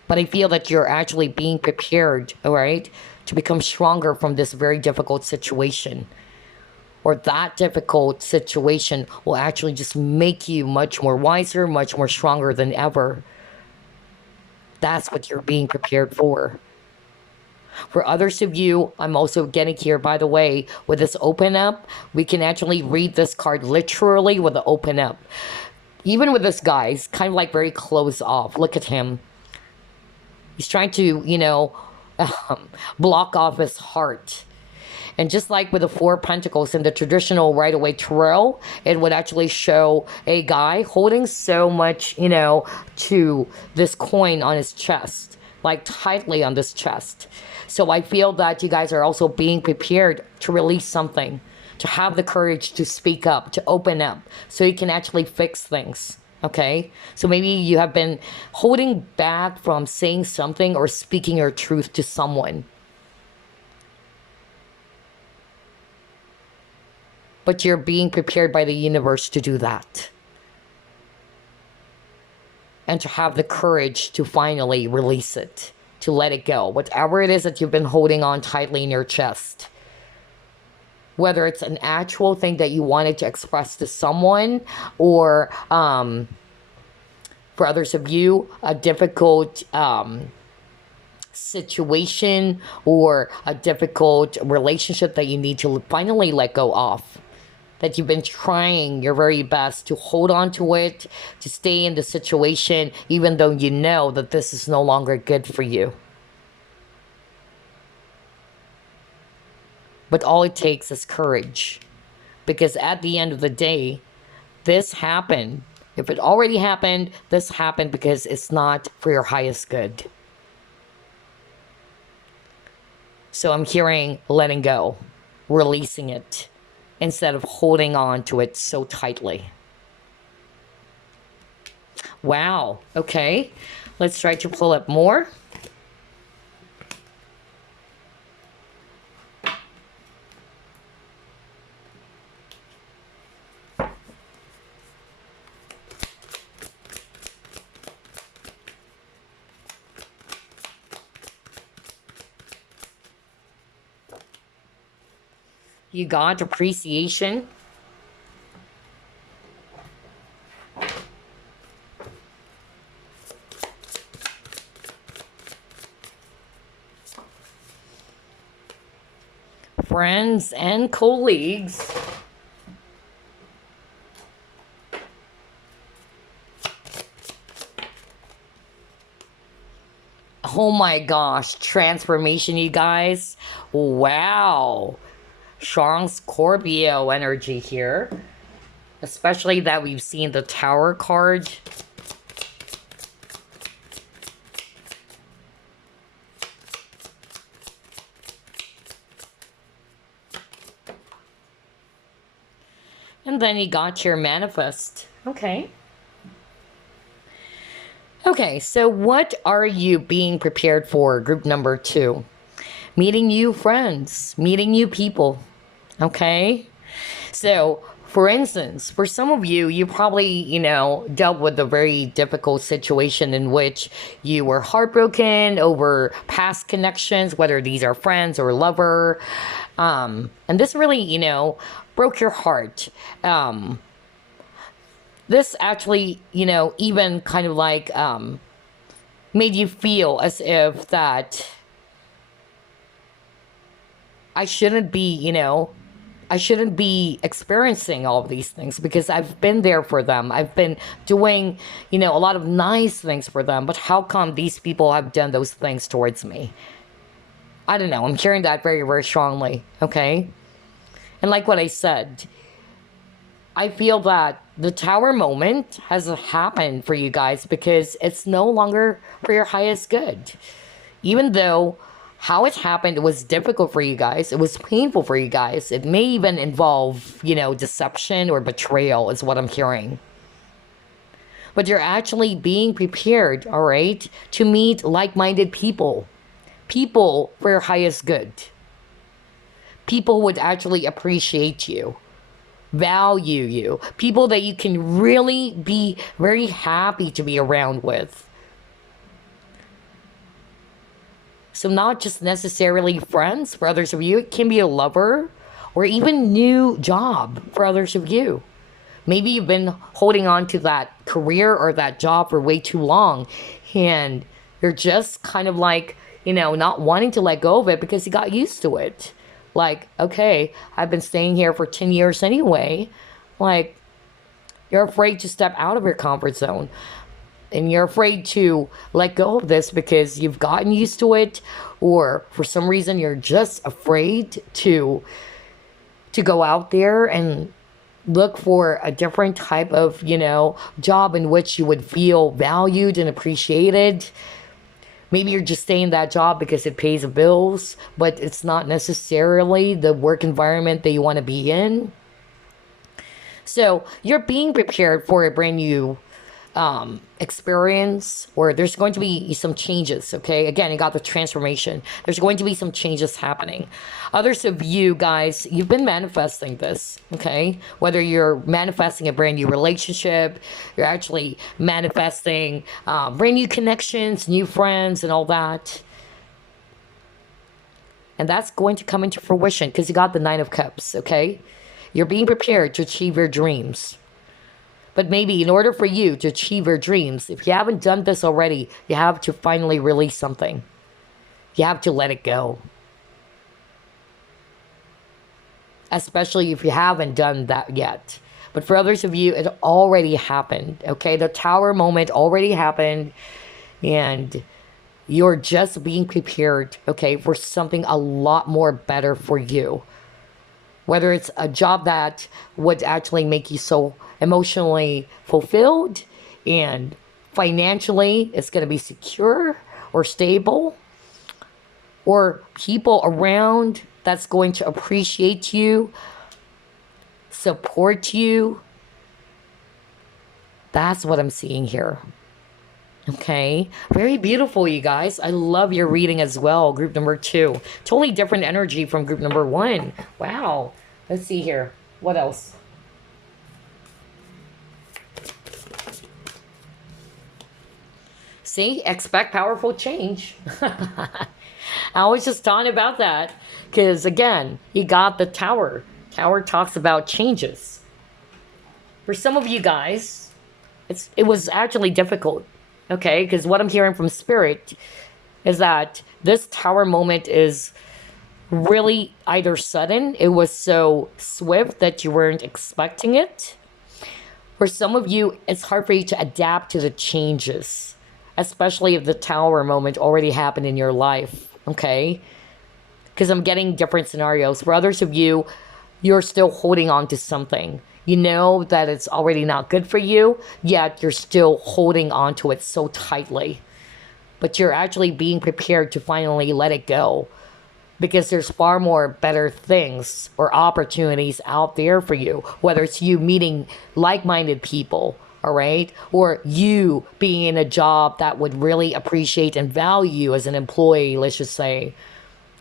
But I feel that you're actually being prepared, all right, to become stronger from this very difficult situation. Or that difficult situation will actually just make you much more wiser, much more stronger than ever. That's what you're being prepared for. For others of you, I'm also getting here, by the way, with this open up, we can actually read this card literally with the open up. Even with this guy, he's kind of like very closed off. Look at him. He's trying to, block off his heart. And just like with the Four of Pentacles in the traditional Rider-Waite tarot, it would actually show a guy holding so much, to this coin on his chest, like tightly on this chest. So I feel that you guys are also being prepared to release something, to have the courage to speak up, to open up, so you can actually fix things. Okay? So maybe you have been holding back from saying something or speaking your truth to someone. But you're being prepared by the universe to do that. And to have the courage to finally release it, to let it go. Whatever it is that you've been holding on tightly in your chest. Whether it's an actual thing that you wanted to express to someone, or for others of you, a difficult situation or a difficult relationship that you need to finally let go of. That you've been trying your very best to hold on to it, to stay in the situation, even though you know that this is no longer good for you. But all it takes is courage. Because at the end of the day, this happened. If it already happened, this happened because it's not for your highest good. So I'm hearing letting go, releasing it, instead of holding on to it so tightly. Wow. Okay. Let's try to pull up more. You got appreciation. Friends and colleagues. Oh my gosh, transformation, you guys. Wow. Strong Scorpio energy here. Especially that we've seen the Tower card. And then you got your Manifest. Okay. Okay, so what are you being prepared for, group number 2? Meeting new friends, meeting new people. Okay? So, for instance, for some of you, you probably, dealt with a very difficult situation in which you were heartbroken over past connections, whether these are friends or lover. And this really, broke your heart. This actually, even kind of like made you feel as if that I shouldn't be experiencing all of these things because I've been there for them. I've been doing, a lot of nice things for them. But how come these people have done those things towards me? I don't know. I'm hearing that very, very strongly. Okay? And like what I said, I feel that the Tower moment has happened for you guys because it's no longer for your highest good. Even though how it happened, it was difficult for you guys. It was painful for you guys. It may even involve, deception or betrayal is what I'm hearing. But you're actually being prepared, all right, to meet like-minded people. People for your highest good. People would actually appreciate you, value you. People that you can really be very happy to be around with. So not just necessarily friends for others of you. It can be a lover or even new job for others of you. Maybe you've been holding on to that career or that job for way too long and you're just kind of like, not wanting to let go of it because he got used to it. Like, okay, I've been staying here for 10 years anyway. Like, you're afraid to step out of your comfort zone. And you're afraid to let go of this because you've gotten used to it, or for some reason you're just afraid to go out there and look for a different type of, job in which you would feel valued and appreciated. Maybe you're just staying in that job because it pays the bills, but it's not necessarily the work environment that you want to be in. So you're being prepared for a brand new experience, or there's going to be some changes. Okay, again, you got the transformation. There's going to be some changes happening. Others of you guys, you've been manifesting this. Okay, whether you're manifesting a brand new relationship, you're actually manifesting brand new connections, new friends, and all that. And that's going to come into fruition because you got the Nine of Cups. Okay, you're being prepared to achieve your dreams. But maybe in order for you to achieve your dreams, if you haven't done this already, you have to finally release something. You have to let it go. Especially if you haven't done that yet. But for others of you, it already happened. Okay, the Tower moment already happened. And you're just being prepared, okay, for something a lot more better for you. Whether it's a job that would actually make you so emotionally fulfilled and financially it's going to be secure or stable, or people around that's going to appreciate you, support you. That's what I'm seeing here. Okay, very beautiful, you guys. I love your reading as well. Group number 2, totally different energy from group number 1. Wow. Let's see here. What else? See, expect powerful change. I was just talking about that because, again, you got the Tower. Tower talks about changes. For some of you guys, it was actually difficult, okay? Because what I'm hearing from Spirit is that this Tower moment is really either sudden, it was so swift that you weren't expecting it. For some of you, it's hard for you to adapt to the changes, especially if the Tower moment already happened in your life, okay? Because I'm getting different scenarios. For others of you, you're still holding on to something. You know that it's already not good for you, yet you're still holding on to it so tightly. But you're actually being prepared to finally let it go, because there's far more better things or opportunities out there for you, whether it's you meeting like-minded people, all right, or you being in a job that would really appreciate and value you as an employee, let's just say,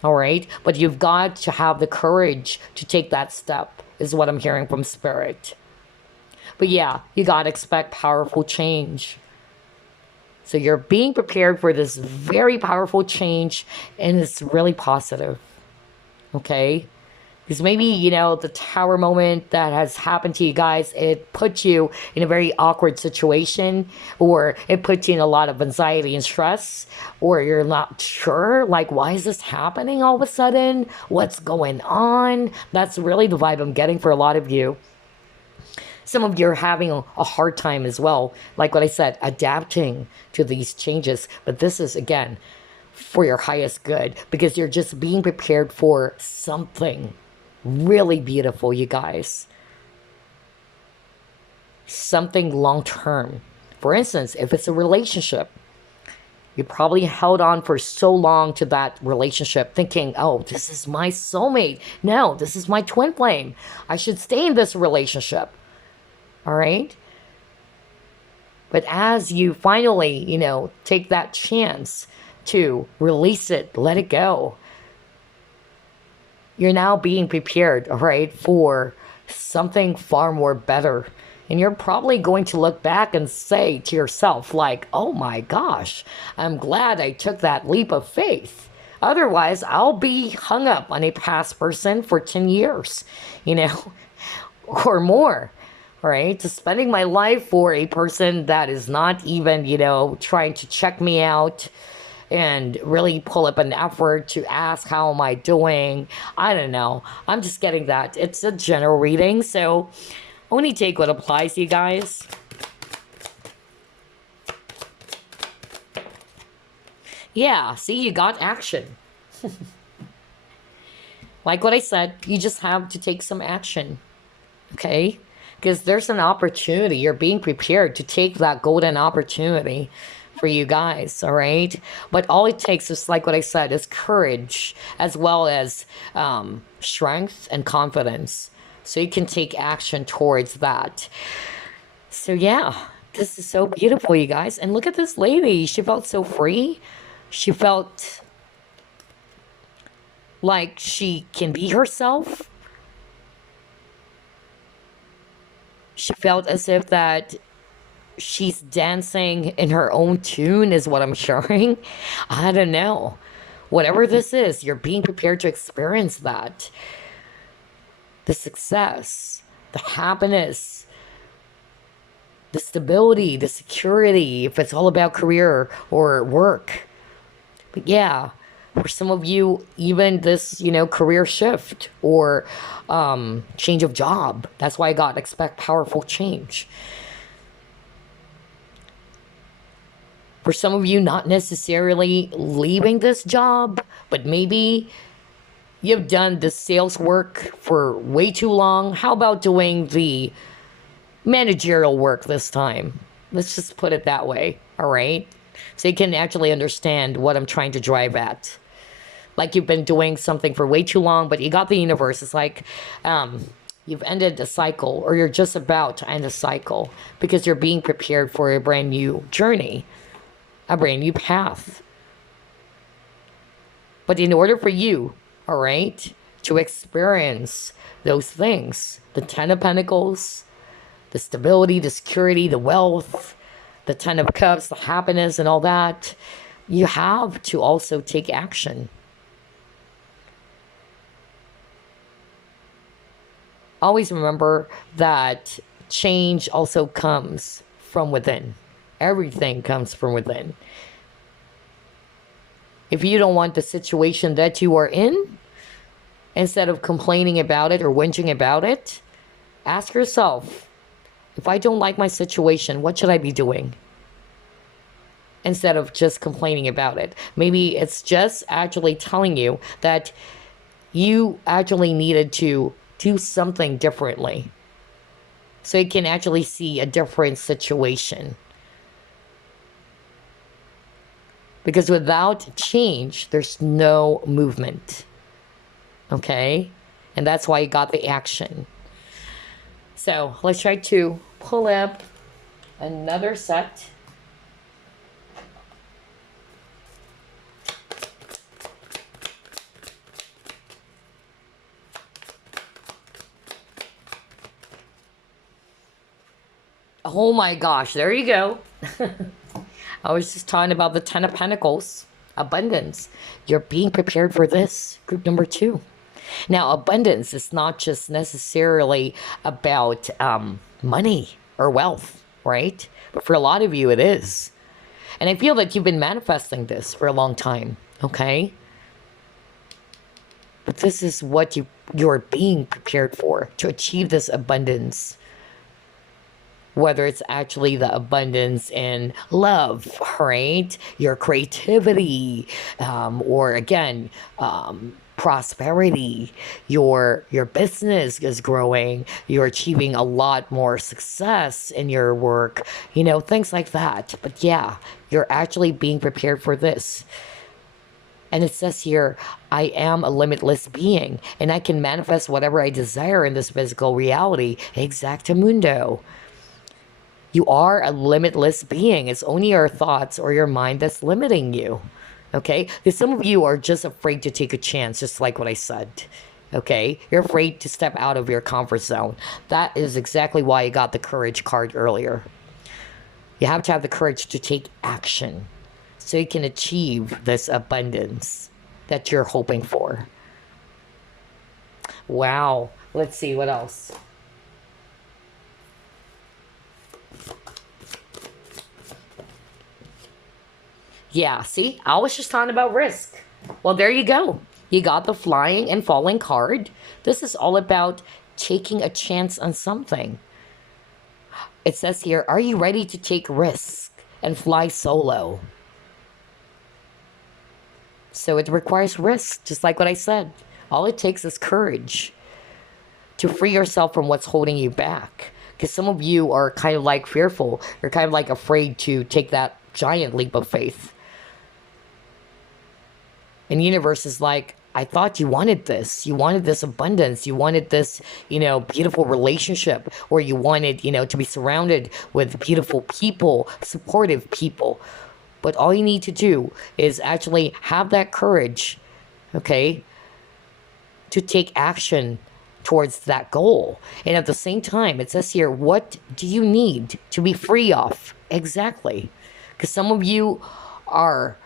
all right? But you've got to have the courage to take that step, is what I'm hearing from Spirit. But yeah, you got to expect powerful change. So you're being prepared for this very powerful change, and it's really positive, okay? Because maybe, the Tower moment that has happened to you guys, it put you in a very awkward situation, or it put you in a lot of anxiety and stress, or you're not sure, like, why is this happening all of a sudden? What's going on? That's really the vibe I'm getting for a lot of you. Some of you are having a hard time as well, like what I said, adapting to these changes. But this is, again, for your highest good, because you're just being prepared for something really beautiful, you guys. Something long-term. For instance, if it's a relationship, you probably held on for so long to that relationship thinking, oh, this is my soulmate. No, this is my twin flame. I should stay in this relationship. All right? But as you finally, take that chance to release it, let it go, you're now being prepared, all right, for something far more better. And you're probably going to look back and say to yourself, like, oh my gosh, I'm glad I took that leap of faith. Otherwise, I'll be hung up on a past person for 10 years, or more. All right, to spending my life for a person that is not even, trying to check me out, and really pull up an effort to ask, how am I doing? I don't know. I'm just getting that. It's a general reading, so only take what applies, you guys. Yeah, see, you got action. Like what I said, you just have to take some action, okay? Because there's an opportunity. You're being prepared to take that golden opportunity for you guys, all right? But all it takes is, like what I said, is courage as well as strength and confidence. So you can take action towards that. So yeah, this is so beautiful, you guys. And look at this lady. She felt so free. She felt like she can be herself. She felt as if that she's dancing in her own tune is what I'm sharing. I don't know. Whatever this is, you're being prepared to experience that. The success, the happiness, the stability, the security, if it's all about career or work. But yeah, for some of you, even this, career shift or change of job. That's why I got expect powerful change. For some of you, not necessarily leaving this job, but maybe you've done the sales work for way too long. How about doing the managerial work this time? Let's just put it that way, all right? So you can actually understand what I'm trying to drive at. Like you've been doing something for way too long, but you got the universe. It's like you've ended a cycle, or you're just about to end a cycle because you're being prepared for a brand new journey, a brand new path. But in order for you, all right, to experience those things, the Ten of Pentacles, the stability, the security, the wealth, the Ten of Cups, the happiness, and all that, you have to also take action. Always remember that change also comes from within. Everything comes from within. If you don't want the situation that you are in, instead of complaining about it or whinging about it, ask yourself, if I don't like my situation, what should I be doing? Instead of just complaining about it. Maybe it's just actually telling you that you actually needed to do something differently so you can actually see a different situation. Because without change, there's no movement. Okay? And that's why you got the action. So let's try to pull up another set. Oh my gosh, there you go. I was just talking about the Ten of Pentacles, abundance. You're being prepared for this, group number 2. Now, abundance is not just necessarily about money or wealth, right? But for a lot of you, it is. And I feel that you've been manifesting this for a long time, okay? But this is what you're being prepared for, to achieve this abundance. Whether it's actually the abundance in love, right? Your creativity, or again, prosperity. Your business is growing. You're achieving a lot more success in your work. Things like that. But yeah, you're actually being prepared for this. And it says here, I am a limitless being, and I can manifest whatever I desire in this physical reality. Exactamundo. You are a limitless being. It's only your thoughts or your mind that's limiting you. Okay? Because some of you are just afraid to take a chance, just like what I said. Okay? You're afraid to step out of your comfort zone. That is exactly why you got the courage card earlier. You have to have the courage to take action so you can achieve this abundance that you're hoping for. Wow. Let's see what else. Yeah, see, I was just talking about risk. Well, there you go. You got the flying and falling card. This is all about taking a chance on something. It says here, are you ready to take risks and fly solo? So it requires risk, just like what I said. All it takes is courage to free yourself from what's holding you back. Because some of you are kind of like fearful. You're kind of like afraid to take that giant leap of faith. And the universe is like, I thought you wanted this. You wanted this abundance. You wanted this, beautiful relationship, or you wanted, to be surrounded with beautiful people, supportive people. But all you need to do is actually have that courage, okay, to take action towards that goal. And at the same time, it says here, what do you need to be free of? Exactly. Because some of you are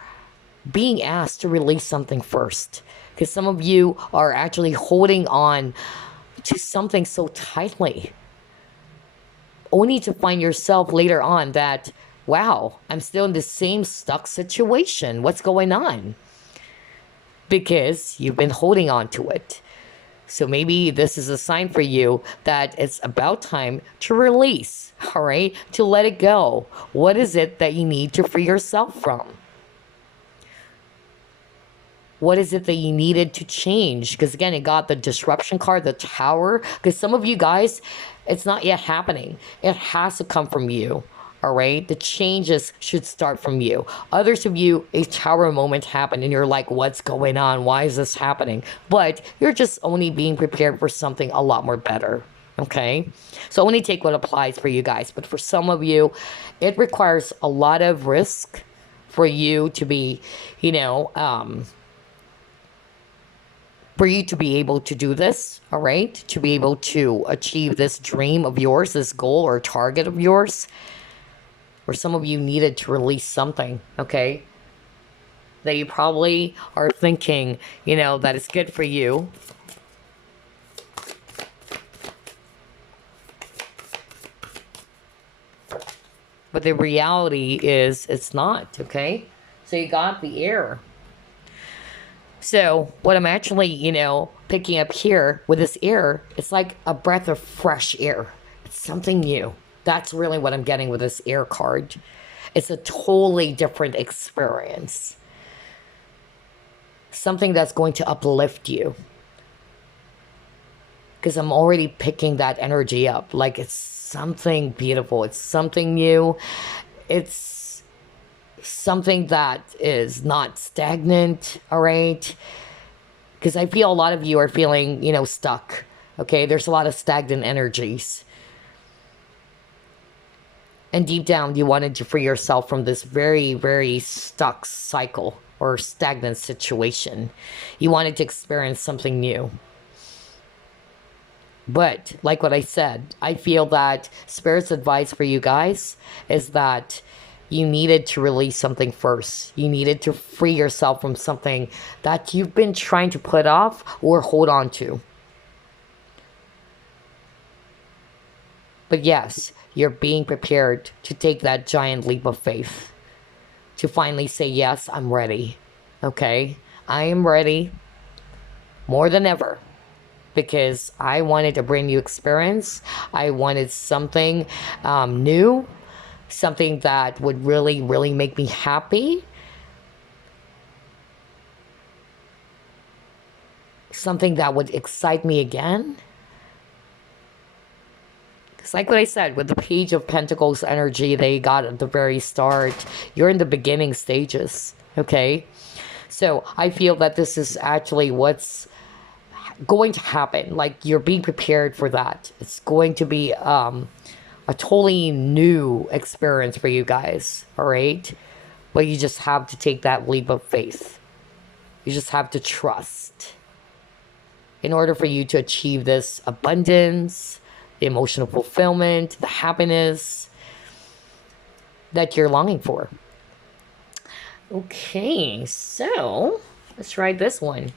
being asked to release something first. Because some of you are actually holding on to something so tightly, only to find yourself later on that, wow, I'm still in the same stuck situation. What's going on? Because you've been holding on to it. So maybe this is a sign for you that it's about time to release, all right? To let it go. What is it that you need to free yourself from? What is it that you needed to change? Because again, it got the disruption card, the tower. Because some of you guys, it's not yet happening. It has to come from you. All right. The changes should start from you. Others of you, a tower moment happened and you're like, what's going on? Why is this happening? But you're just only being prepared for something a lot more better. Okay. So only take what applies for you guys. But for some of you, it requires a lot of risk for you to be, for you to be able to do this, all right? To be able to achieve this dream of yours, this goal or target of yours. Or some of you needed to release something, okay? That you probably are thinking, that it's good for you. But the reality is it's not, okay? So you got the air. So what I'm actually, picking up here with this air, it's like a breath of fresh air. It's something new. That's really what I'm getting with this air card. It's a totally different experience. Something that's going to uplift you. Because I'm already picking that energy up. Like it's something beautiful. It's something new. It's something that is not stagnant, all right? Because I feel a lot of you are feeling, stuck. Okay, there's a lot of stagnant energies. And deep down, you wanted to free yourself from this very, very stuck cycle or stagnant situation. You wanted to experience something new. But, like what I said, I feel that Spirit's advice for you guys is that you needed to release something first. You needed to free yourself from something that you've been trying to put off or hold on to. But yes, you're being prepared to take that giant leap of faith. To finally say, yes, I'm ready. Okay? I am ready more than ever. Because I wanted a brand new experience. I wanted something new. Something that would really, really make me happy. Something that would excite me again. It's like what I said, with the Page of Pentacles energy they got at the very start, you're in the beginning stages, okay? So I feel that this is actually what's going to happen. Like, you're being prepared for that. It's going to be a totally new experience for you guys, all right? But you just have to take that leap of faith. You just have to trust. In order for you to achieve this abundance, the emotional fulfillment, the happiness that you're longing for. Okay, so let's try this one.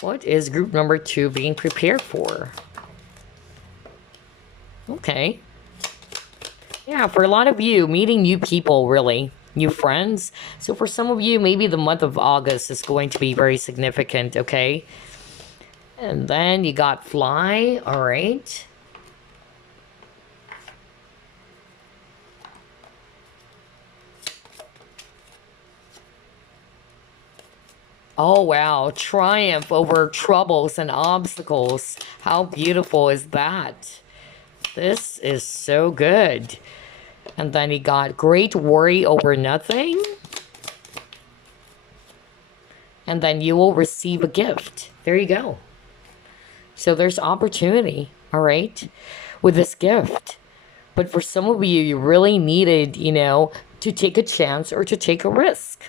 What is group number 2 being prepared for? Okay. Yeah, for a lot of you, meeting new people, really, new friends. So for some of you, maybe the month of August is going to be very significant, okay? And then you got fly, all right. Oh, wow. Triumph over troubles and obstacles. How beautiful is that? This is so good. And then you got great worry over nothing. And then you will receive a gift. There you go. So there's opportunity, all right, with this gift. But for some of you, you really needed, to take a chance or to take a risk.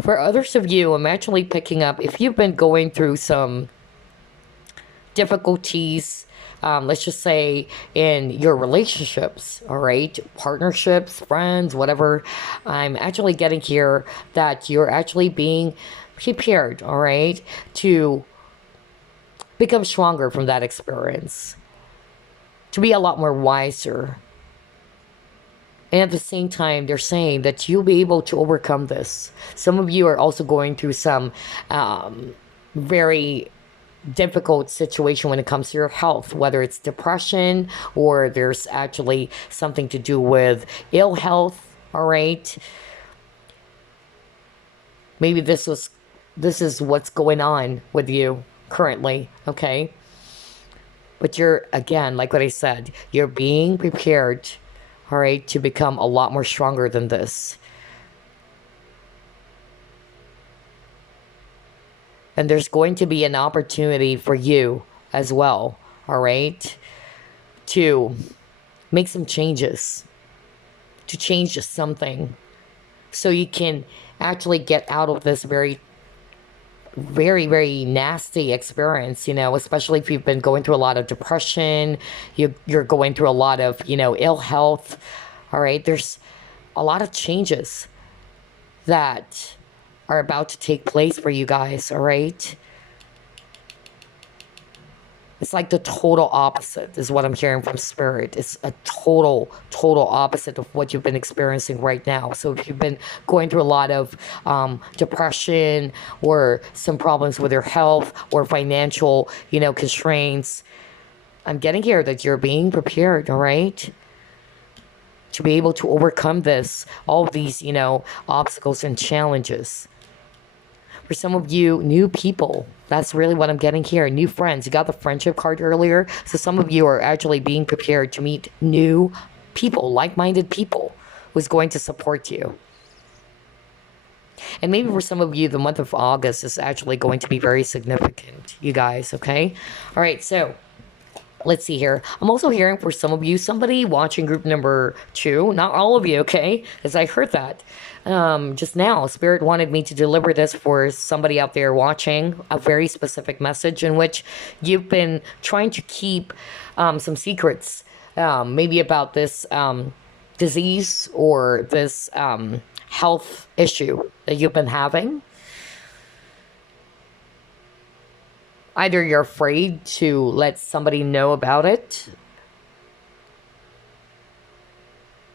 For others of you, I'm actually picking up if you've been going through some difficulties, let's just say in your relationships, all right, partnerships, friends, whatever. I'm actually getting here that you're actually being prepared, all right, to become stronger from that experience, to be a lot more wiser. And at the same time, they're saying that you'll be able to overcome this. Some of you are also going through some very difficult situation when it comes to your health, whether it's depression or there's actually something to do with ill health, all right? Maybe this is what's going on with you currently, okay? But you're, again, like what I said, you're being prepared, all right, to become a lot more stronger than this. And there's going to be an opportunity for you as well, all right, to make some changes, to change something so you can actually get out of this very, very, very nasty experience, especially if you've been going through a lot of depression, you're going through a lot of, ill health, all right? There's a lot of changes that are about to take place for you guys, all right? It's like the total opposite is what I'm hearing from Spirit. It's a total, total opposite of what you've been experiencing right now. So if you've been going through a lot of depression or some problems with your health or financial, constraints, I'm getting here that you're being prepared, all right? To be able to overcome this, all of these, obstacles and challenges. For some of you, new people. That's really what I'm getting here. New friends. You got the friendship card earlier. So some of you are actually being prepared to meet new people, like-minded people who's going to support you. And maybe for some of you, the month of August is actually going to be very significant, you guys, okay? All right, so let's see here. I'm also hearing for some of you, somebody watching group number 2, not all of you, okay? Because I heard that just now. Spirit wanted me to deliver this for somebody out there watching, a very specific message in which you've been trying to keep some secrets, maybe about this disease or this health issue that you've been having. Either you're afraid to let somebody know about it.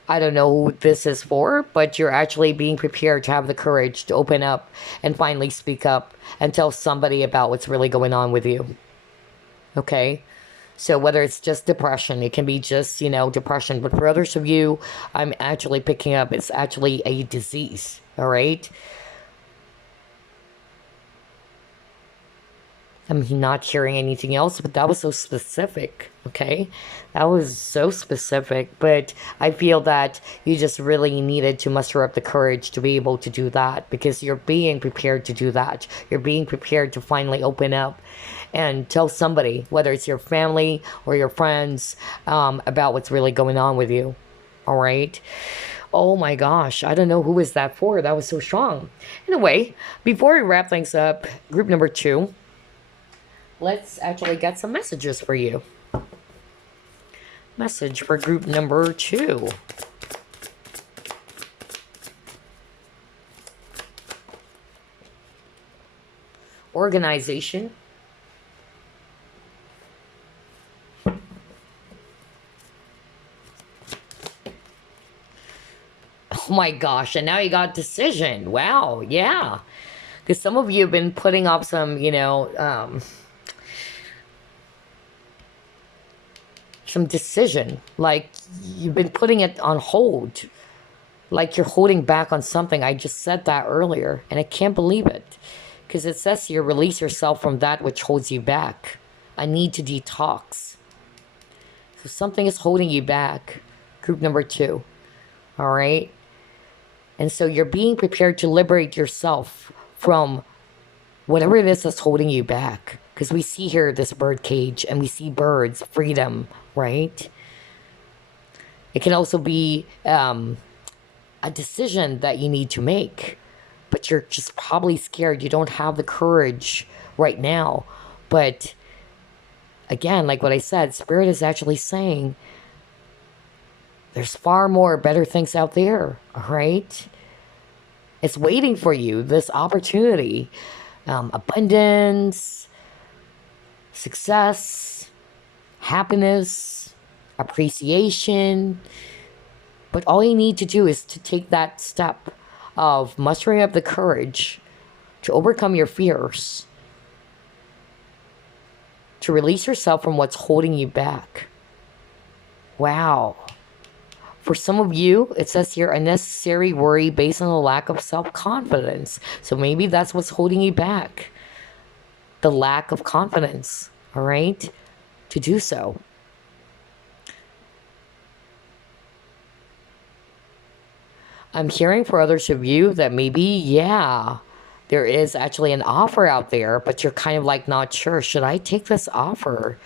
I don't know who this is for, but you're actually being prepared to have the courage to open up and finally speak up and tell somebody about what's really going on with you. Okay? So whether it's just depression, it can be just, depression. But for others of you, I'm actually picking up it's actually a disease. All right? I'm not hearing anything else, but that was so specific, okay? That was so specific, but I feel that you just really needed to muster up the courage to be able to do that because you're being prepared to do that. You're being prepared to finally open up and tell somebody, whether it's your family or your friends, about what's really going on with you, all right? Oh my gosh, I don't know who is that for. That was so strong. Anyway, before we wrap things up, group number 2, let's actually get some messages for you. Message for group number 2. Organization. my gosh. And now you got decision. Wow. Yeah. Because some of you have been putting up some, some decision. Like you've been putting it on hold. Like you're holding back on something. I just said that earlier. And I can't believe it. Because it says here, release yourself from that which holds you back. I need to detox. So something is holding you back. Group number 2. All right. And so you're being prepared to liberate yourself from whatever it is that's holding you back. Because we see here this bird cage and we see birds, freedom, right? It can also be a decision that you need to make. But you're just probably scared. You don't have the courage right now. But again, like what I said, Spirit is actually saying there's far more better things out there, all right? It's waiting for you, this opportunity. Abundance, success, happiness, appreciation. But all you need to do is to take that step of mustering up the courage to overcome your fears, to release yourself from what's holding you back. Wow. For some of you, it says here, unnecessary worry based on a lack of self-confidence. So maybe that's what's holding you back. The lack of confidence, all right, to do so. I'm hearing for others of you that maybe, yeah, there is actually an offer out there, but you're kind of like not sure. Should I take this offer?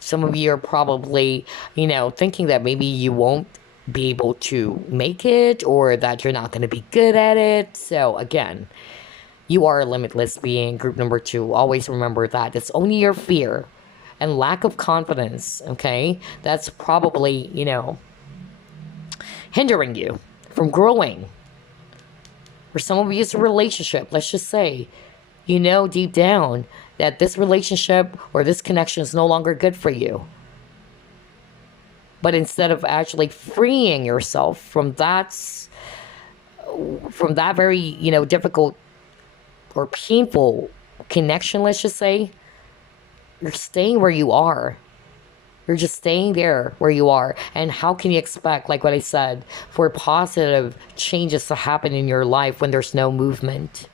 Some of you are probably, thinking that maybe you won't be able to make it or that you're not going to be good at it. So again, you are a limitless being, group number 2. Always remember that. It's only your fear and lack of confidence, okay? That's probably, hindering you from growing. For some of you, it's a relationship. Let's just say, deep down that this relationship or this connection is no longer good for you. But instead of actually freeing yourself from that very, difficult or painful connection, let's just say, you're staying where you are. You're just staying there where you are. And how can you expect, like what I said, for positive changes to happen in your life when there's no movement?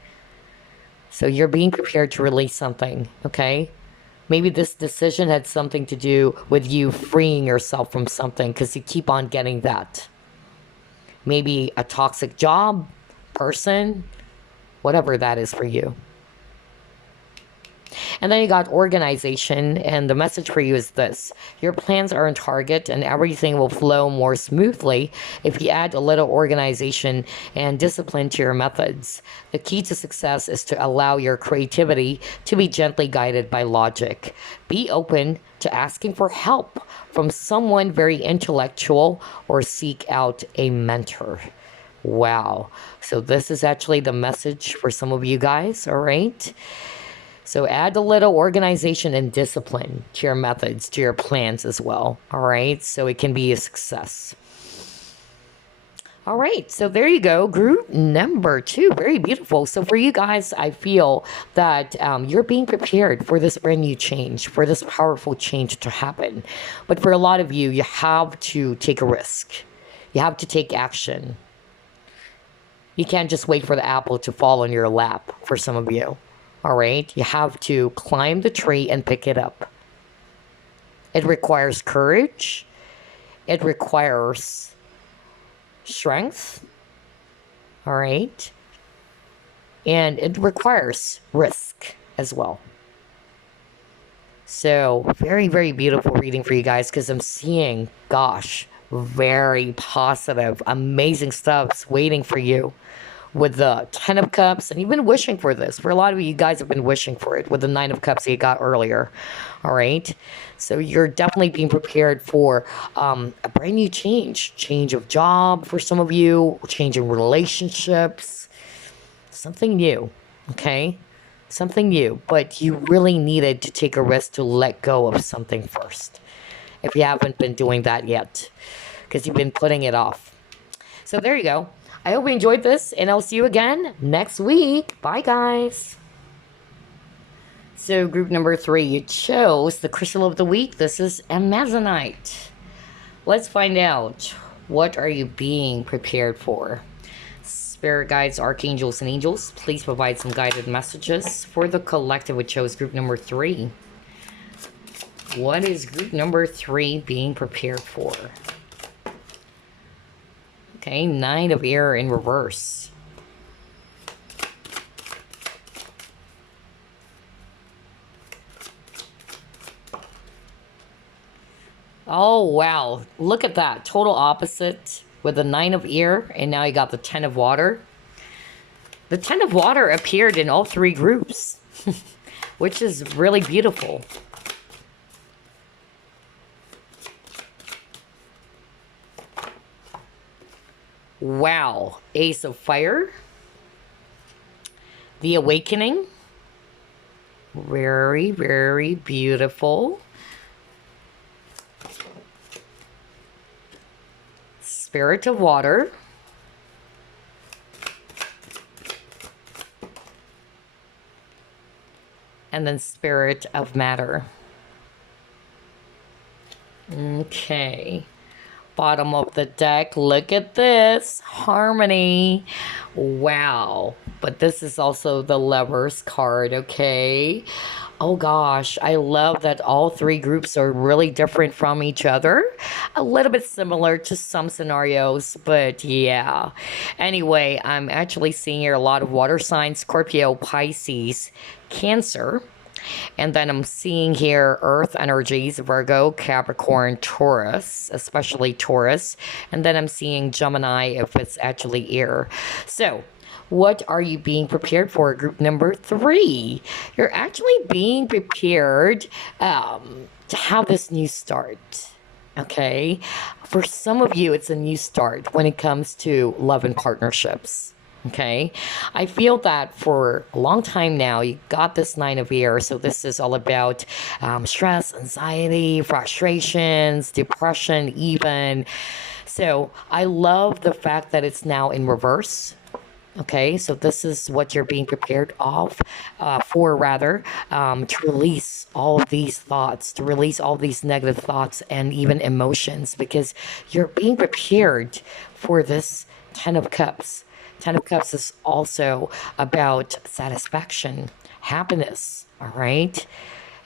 So you're being prepared to release something, okay? Maybe this decision had something to do with you freeing yourself from something because you keep on getting that. Maybe a toxic job, person, whatever that is for you. And then you got organization, and the message for you is this. Your plans are on target and everything will flow more smoothly if you add a little organization and discipline to your methods. The key to success is to allow your creativity to be gently guided by logic. Be open to asking for help from someone very intellectual or seek out a mentor. Wow. So this is actually the message for some of you guys, all right? So add a little organization and discipline to your methods, to your plans as well, all right? So it can be a success. All right, so there you go, group number 2, very beautiful. So for you guys, I feel that you're being prepared for this brand new change, for this powerful change to happen. But for a lot of you, you have to take a risk. You have to take action. You can't just wait for the apple to fall on your lap, for some of you. All right, you have to climb the tree and pick it up. It requires courage. It requires strength. All right. And it requires risk as well. So very, very beautiful reading for you guys because I'm seeing, gosh, very positive, amazing stuff's waiting for you. With the 10 of Cups, and you've been wishing for this. For a lot of you guys have been wishing for it with the 9 of Cups that you got earlier. All right? So you're definitely being prepared for a brand new change of job for some of you, change in relationships, something new, okay? Something new, but you really needed to take a risk to let go of something first. If you haven't been doing that yet, because you've been putting it off. So there you go. I hope you enjoyed this, and I'll see you again next week. Bye, guys. So group number 3, you chose the crystal of the week. This is Amazonite. Let's find out, what are you being prepared for? Spirit guides, archangels, and angels, please provide some guided messages for the collective which chose group number 3. What is group number 3 being prepared for? Okay, 9 of air in reverse. Oh, wow. Look at that. Total opposite with the 9 of air, and now you got the 10 of water. The 10 of water appeared in all 3 groups, which is really beautiful. Wow. Ace of fire. The awakening. Very, very beautiful. Spirit of water. And then spirit of matter. Okay. Bottom of the deck, look at this. Harmony. Wow. But this is also the Lovers card, okay? Oh gosh, I love that all 3 groups are really different from each other. A little bit similar to some scenarios, but yeah. Anyway, I'm actually seeing here a lot of water signs: Scorpio, Pisces, Cancer. And then I'm seeing here earth energies: Virgo, Capricorn, Taurus, especially Taurus. And then I'm seeing Gemini if it's actually air. So what are you being prepared for? Group number 3. You're actually being prepared to have this new start. Okay. For some of you, it's a new start when it comes to love and partnerships. Okay. I feel that for a long time now, you got this 9 of air. So this is all about stress, anxiety, frustrations, depression, even. So I love the fact that it's now in reverse. Okay, so this is what you're being prepared for, to release all of these thoughts, to release all these negative thoughts and even emotions, because you're being prepared for this 10 of Cups. 10 of Cups is also about satisfaction, happiness, all right?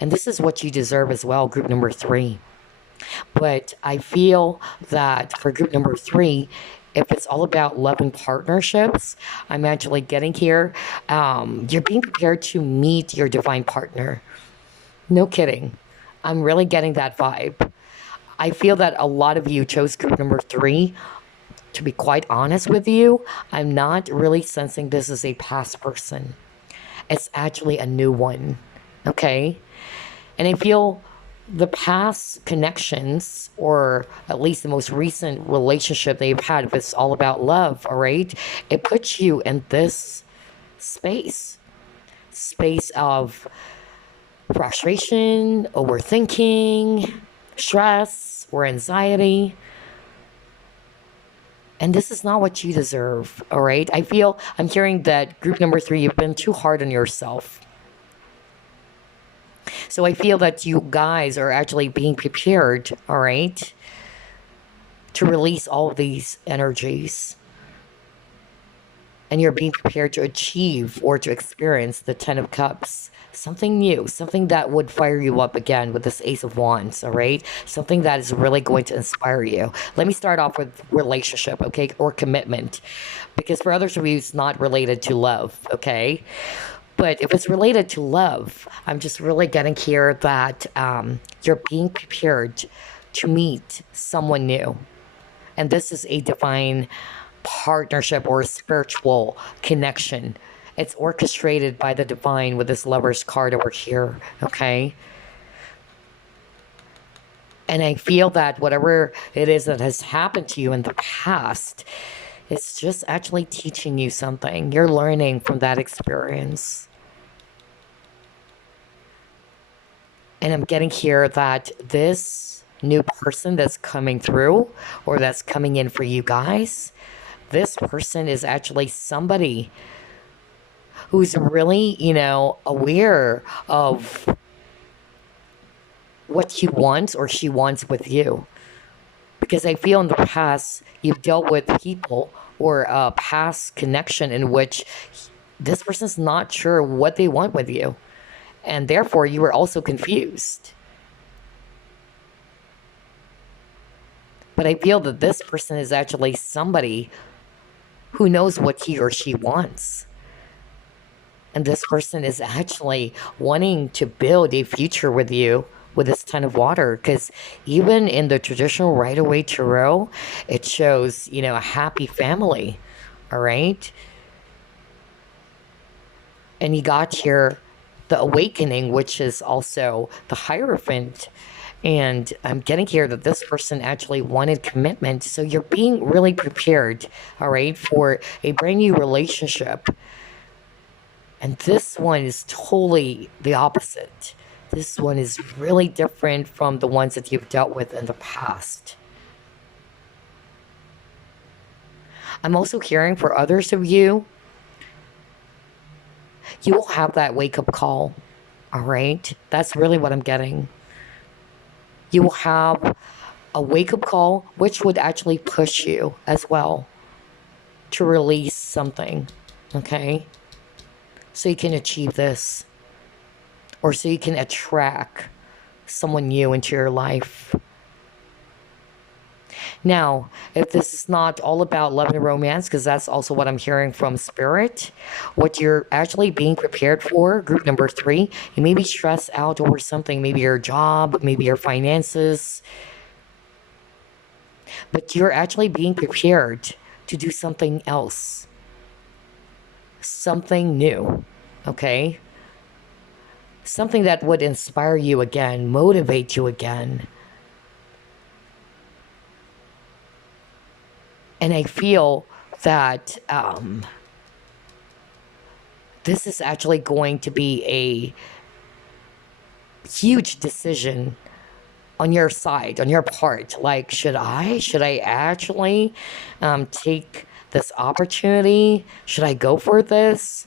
And this is what you deserve as well, group number 3. But I feel that for group number 3, if it's all about love and partnerships, I'm actually getting here. You're being prepared to meet your divine partner. No kidding. I'm really getting that vibe. I feel that a lot of you chose group number 3. To be quite honest with you, I'm not really sensing this as a past person. It's actually a new one. Okay? And I feel the past connections, or at least the most recent relationship that you've had, if it's all about love, all right, it puts you in this space of frustration, overthinking, stress, or anxiety. And this is not what you deserve, all right? I'm hearing that group number 3, you've been too hard on yourself. So I feel that you guys are actually being prepared, all right, to release all of these energies. And you're being prepared to achieve or to experience the 10 of Cups. Something new, something that would fire you up again with this Ace of Wands, all right? Something that is really going to inspire you. Let me start off with relationship, okay, or commitment. Because for others of you, it's not related to love, okay? But if it's related to love, I'm just really getting here that you're being prepared to meet someone new. And this is a divine partnership or a spiritual connection. It's orchestrated by the divine with this Lover's card over here, okay? And I feel that whatever it is that has happened to you in the past, it's just actually teaching you something. You're learning from that experience. And I'm getting here that this new person that's coming through, or that's coming in for you guys, this person is actually somebody who's really, aware of what he wants or she wants with you. Because I feel in the past, you've dealt with people or a past connection in which this person's not sure what they want with you. And therefore, you were also confused. But I feel that this person is actually somebody who knows what he or she wants. And this person is actually wanting to build a future with you with this ton of water. Because even in the traditional Rider-Waite Tarot, it shows, a happy family. All right. And you got here the awakening, which is also the Hierophant. And I'm getting here that this person actually wanted commitment. So you're being really prepared, all right, for a brand new relationship. And this one is totally the opposite. This one is really different from the ones that you've dealt with in the past. I'm also hearing for others of you, you will have that wake-up call, all right? That's really what I'm getting. You will have a wake-up call, which would actually push you as well to release something, okay? So you can achieve this, or so you can attract someone new into your life. Now, if this is not all about love and romance, because that's also what I'm hearing from Spirit, what you're actually being prepared for, group number 3, you may be stressed out over something, maybe your job, maybe your finances, but you're actually being prepared to do something else, something new, okay? Something that would inspire you again, motivate you again. And I feel that this is actually going to be a huge decision on your side, on your part. Like, should I actually take this opportunity? Should I go for this?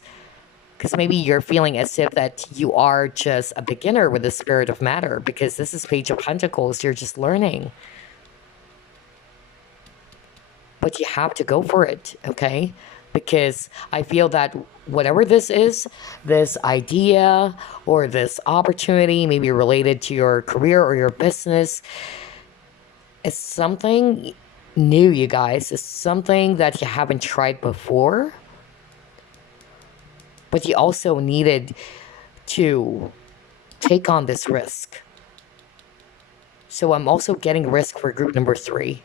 Because maybe you're feeling as if that you are just a beginner with the Spirit of Matter, because this is Page of Pentacles. You're just learning. But you have to go for it, okay? Because I feel that whatever this is, this idea or this opportunity, maybe related to your career or your business, is something new, you guys. It's something that you haven't tried before. But you also needed to take on this risk. So I'm also getting risk for group number 3.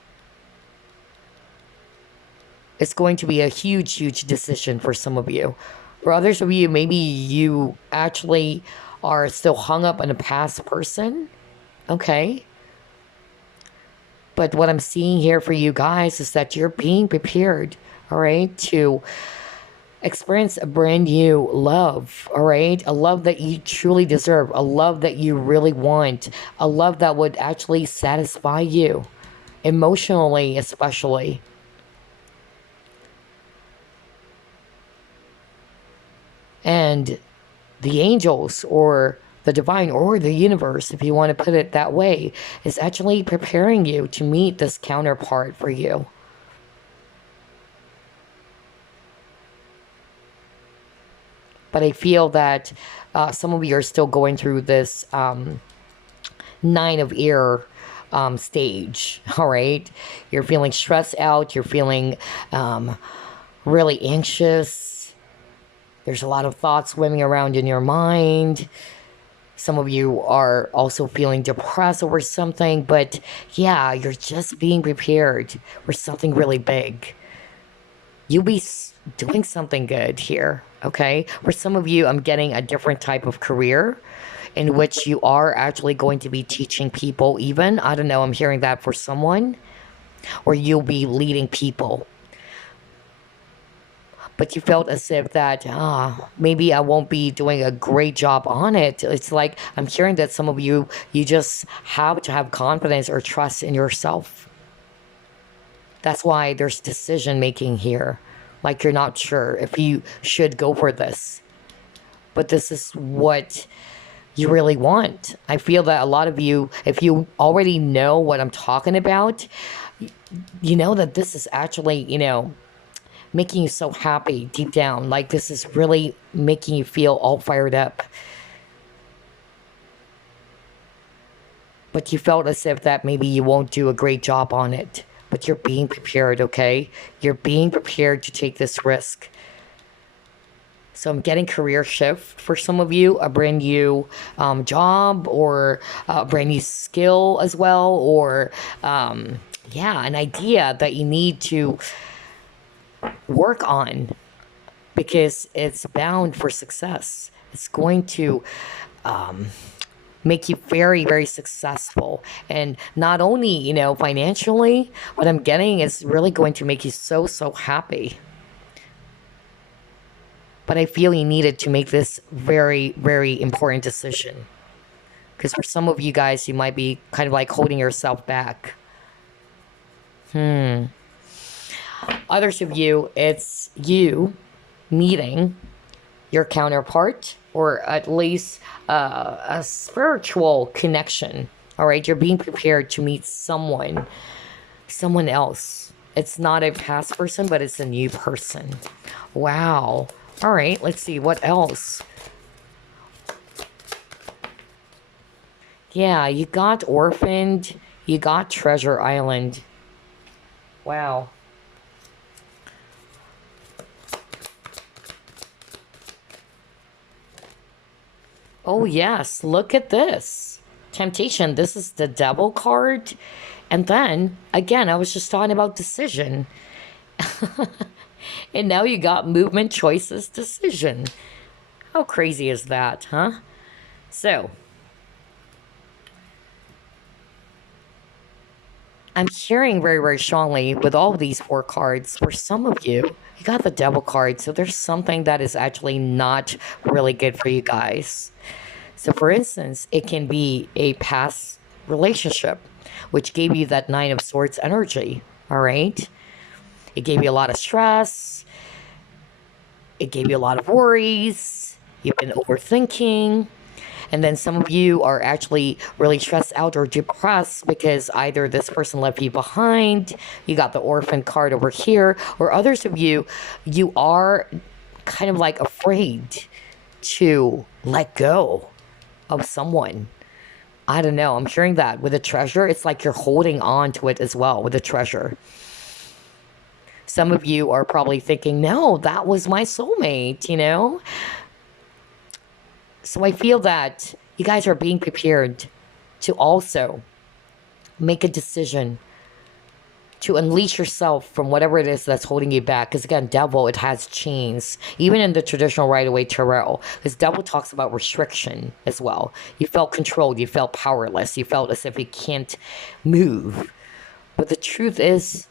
It's going to be a huge, huge decision for some of you. For others of you, maybe you actually are still hung up on a past person. Okay. But what I'm seeing here for you guys is that you're being prepared, all right, to experience a brand new love, all right? A love that you truly deserve, a love that you really want, a love that would actually satisfy you, emotionally especially. And the angels or the divine or the universe, if you want to put it that way, is actually preparing you to meet this counterpart for you. But I feel that some of you are still going through this 9 of air stage, all right? You're feeling stressed out. You're feeling really anxious. There's a lot of thoughts swimming around in your mind. Some of you are also feeling depressed over something. But yeah, you're just being prepared for something really big. You'll be doing something good here, okay? For some of you, I'm getting a different type of career in which you are actually going to be teaching people even. I don't know, I'm hearing that for someone. Or you'll be leading people. But you felt as if that, maybe I won't be doing a great job on it. It's like, I'm hearing that some of you, you just have to have confidence or trust in yourself. That's why there's decision making here. Like you're not sure if you should go for this. But this is what you really want. I feel that a lot of you, if you already know what I'm talking about, you know that this is actually, making you so happy deep down. Like this is really making you feel all fired up. But you felt as if that maybe you won't do a great job on it. But you're being prepared, okay? You're being prepared to take this risk. So I'm getting career shift for some of you, a brand new job or a brand new skill as well, or an idea that you need to work on because it's bound for success. It's going to make you very, very successful. And not only, financially, what I'm getting is really going to make you so, so happy. But I feel you needed to make this very, very important decision. Because for some of you guys, you might be kind of like holding yourself back. Others of you, it's you meeting your counterpart or at least a spiritual connection. All right, you're being prepared to meet someone else. It's not a past person, but it's a new person. Wow. All right, let's see what else. Yeah, you got orphaned. You got treasure island. Wow. Oh, yes. Look at this. Temptation. This is the devil card. And then, again, I was just talking about decision. And now you got movement, choices, decision. How crazy is that, huh? So, I'm hearing very, very strongly with all of these 4 cards, for some of you, you got the devil card. So there's something that is actually not really good for you guys. So for instance, it can be a past relationship, which gave you that 9 of Swords energy. All right. It gave you a lot of stress. It gave you a lot of worries. You've been overthinking. And then some of you are actually really stressed out or depressed because either this person left you behind, you got the orphan card over here, or others of you, you are kind of like afraid to let go of someone. I don't know. I'm hearing that with a treasure. It's like you're holding on to it as well with a treasure. Some of you are probably thinking, no, that was my soulmate, So I feel that you guys are being prepared to also make a decision to unleash yourself from whatever it is that's holding you back. Because again, devil, it has chains. Even in the traditional Rider-Waite tarot, because devil talks about restriction as well. You felt controlled. You felt powerless. You felt as if you can't move. But the truth is,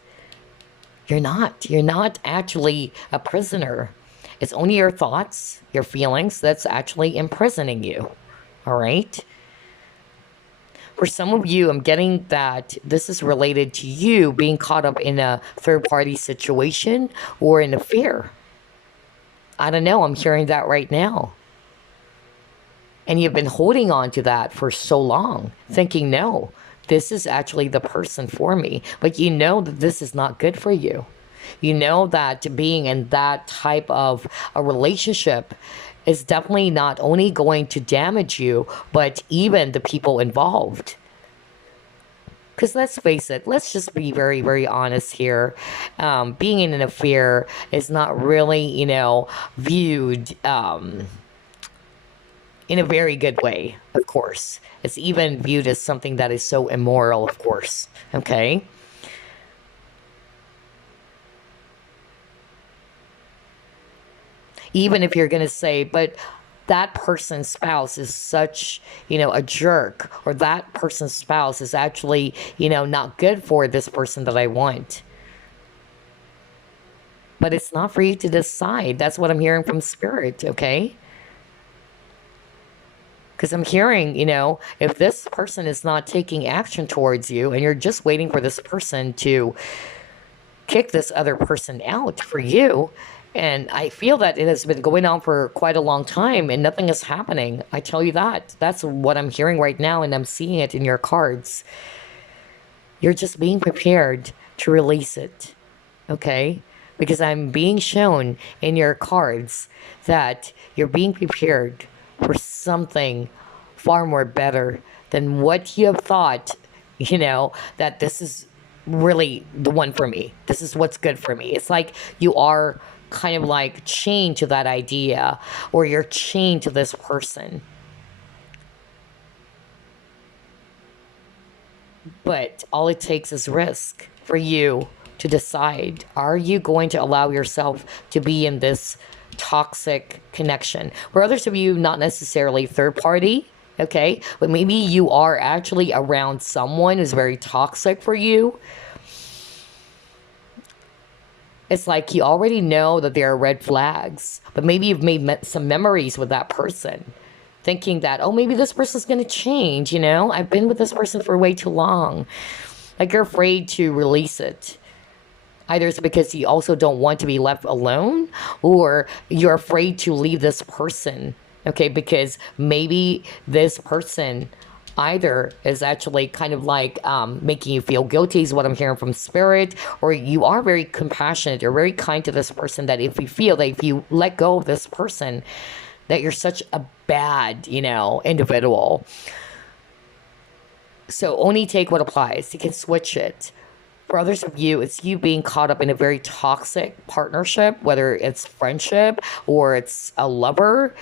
you're not. You're not actually a prisoner. It's only your thoughts, your feelings that's actually imprisoning you. All right? For some of you, I'm getting that this is related to you being caught up in a third-party situation or an affair. I don't know. I'm hearing that right now. And you've been holding on to that for so long, thinking, no, this is actually the person for me. But you know that this is not good for you. You know that being in that type of a relationship is definitely not only going to damage you, but even the people involved. Because let's face it, let's just be very, very honest here. Being in an affair is not really, viewed in a very good way, of course. It's even viewed as something that is so immoral, of course. Okay? Even if you're going to say, but that person's spouse is such, a jerk, or that person's spouse is actually, not good for this person that I want. But it's not for you to decide. That's what I'm hearing from Spirit, okay? Because I'm hearing, if this person is not taking action towards you and you're just waiting for this person to kick this other person out for you. And I feel that it has been going on for quite a long time and nothing is happening. I tell you that. That's what I'm hearing right now, and I'm seeing it in your cards. You're just being prepared to release it, okay? Because I'm being shown in your cards that you're being prepared for something far more better than what you have thought, that this is really the one for me. This is what's good for me. It's like you are kind of like chained to that idea, or you're chained to this person. But all it takes is risk for you to decide, are you going to allow yourself to be in this toxic connection? For others of you, not necessarily third party, okay? But maybe you are actually around someone who's very toxic for you. It's like you already know that there are red flags, but maybe you've made some memories with that person, thinking that, oh, maybe this person's going to change, I've been with this person for way too long. Like you're afraid to release it. Either it's because you also don't want to be left alone, or you're afraid to leave this person, okay? Because maybe this person either is actually kind of like making you feel guilty is what I'm hearing from spirit, or you are very compassionate, you're very kind to this person, that if you feel that if you let go of this person, that you're such a bad, individual. So only take what applies. You can switch it. For others of you, it's you being caught up in a very toxic partnership, whether it's friendship or it's a lover,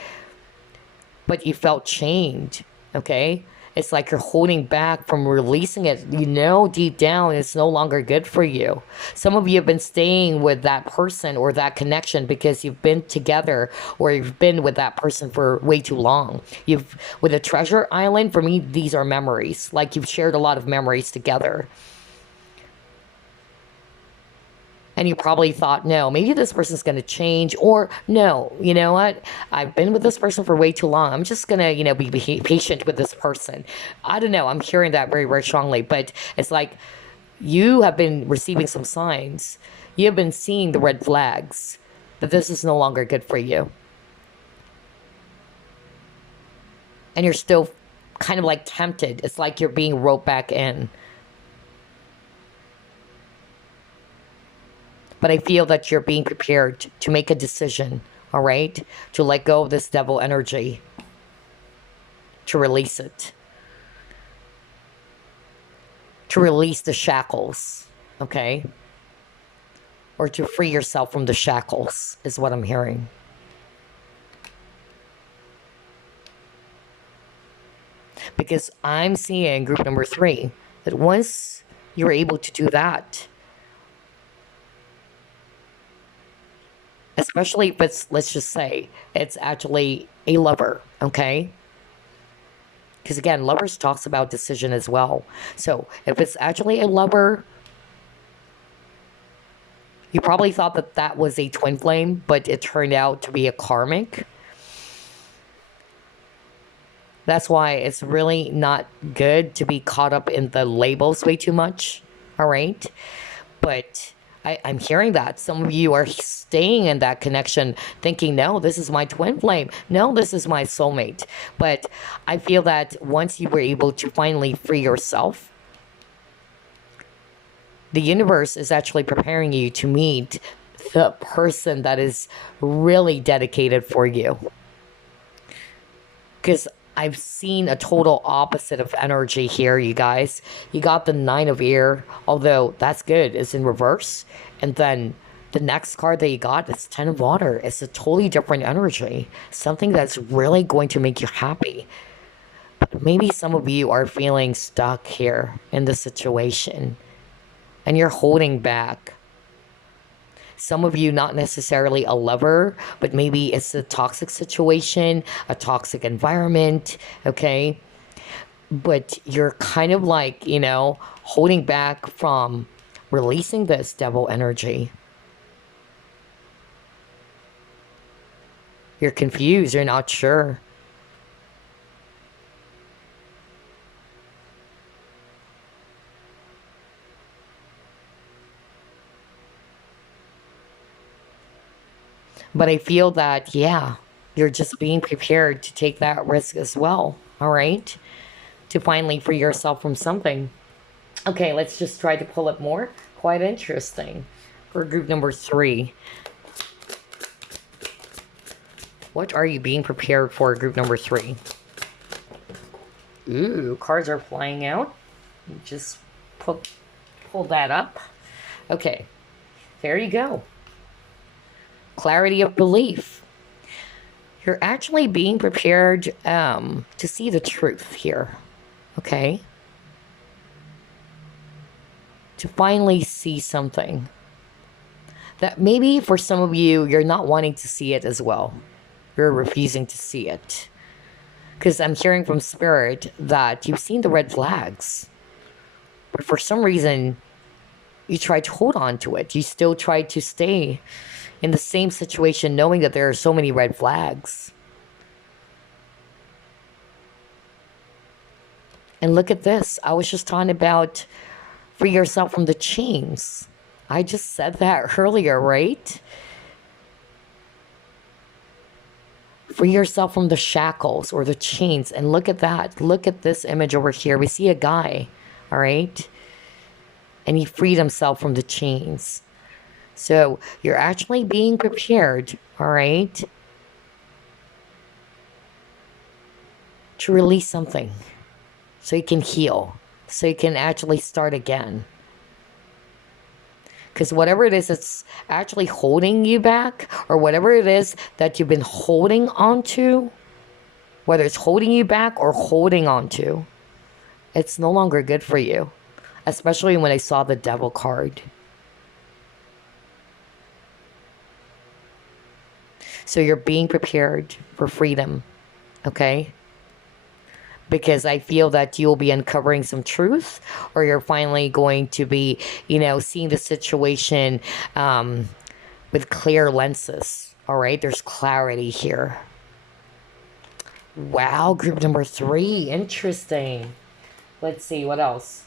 but you felt chained, okay? It's like you're holding back from releasing it. Deep down, it's no longer good for you. Some of you have been staying with that person or that connection because you've been together, or you've been with that person for way too long. With a treasure island, for me, these are memories. Like you've shared a lot of memories together. And you probably thought, no, maybe this person's going to change, or no, you know what? I've been with this person for way too long. I'm just going to, be patient with this person. I don't know. I'm hearing that very, very strongly. But it's like you have been receiving some signs. You have been seeing the red flags that this is no longer good for you. And you're still kind of like tempted. It's like you're being roped back in. But I feel that you're being prepared to make a decision, all right? To let go of this devil energy, to release it, to release the shackles, okay? Or to free yourself from the shackles, is what I'm hearing. Because I'm seeing group number 3, that once you're able to do that, especially if it's, let's just say, it's actually a lover, okay? Because again, lovers talks about decision as well. So if it's actually a lover, you probably thought that that was a twin flame, but it turned out to be a karmic. That's why it's really not good to be caught up in the labels way too much, all right? But I'm hearing that some of you are staying in that connection thinking, no, this is my twin flame. No, this is my soulmate. But I feel that once you were able to finally free yourself, the universe is actually preparing you to meet the person that is really dedicated for you. Because I've seen a total opposite of energy here, you guys. You got the 9 of air, although that's good. It's in reverse. And then the next card that you got is 10 of water. It's a totally different energy. Something that's really going to make you happy. But maybe some of you are feeling stuck here in this situation. And you're holding back. Some of you, not necessarily a lover, but maybe it's a toxic situation, a toxic environment, okay? But you're kind of like, holding back from releasing this devil energy. You're confused, you're not sure. But I feel that, yeah, you're just being prepared to take that risk as well. All right. To finally free yourself from something. Okay, let's just try to pull it more. Quite interesting. For group number 3. What are you being prepared for, group number 3? Ooh, cards are flying out. Just pull that up. Okay, there you go. Clarity of belief. You're actually being prepared to see the truth here. Okay? To finally see something that maybe for some of you, you're not wanting to see it as well. You're refusing to see it. Because I'm hearing from Spirit that you've seen the red flags. But for some reason, you tried to hold on to it. You still tried to stay in the same situation knowing that there are so many red flags. And look at this. I was just talking about free yourself from the chains. I just said that earlier, right? Free yourself from the shackles or the chains. And look at that. Look at this image over here. We see a guy, all right? And he freed himself from the chains. So you're actually being prepared, all right, to release something so you can heal, so you can actually start again. Because whatever it is that's actually holding you back, or whatever it is that you've been holding on to, whether it's holding you back or holding on to, it's no longer good for you. Especially when I saw the Devil card. So you're being prepared for freedom, okay? Because I feel that you'll be uncovering some truth, or you're finally going to be, seeing the situation with clear lenses, all right? There's clarity here. Wow, group number 3, interesting. Let's see, what else?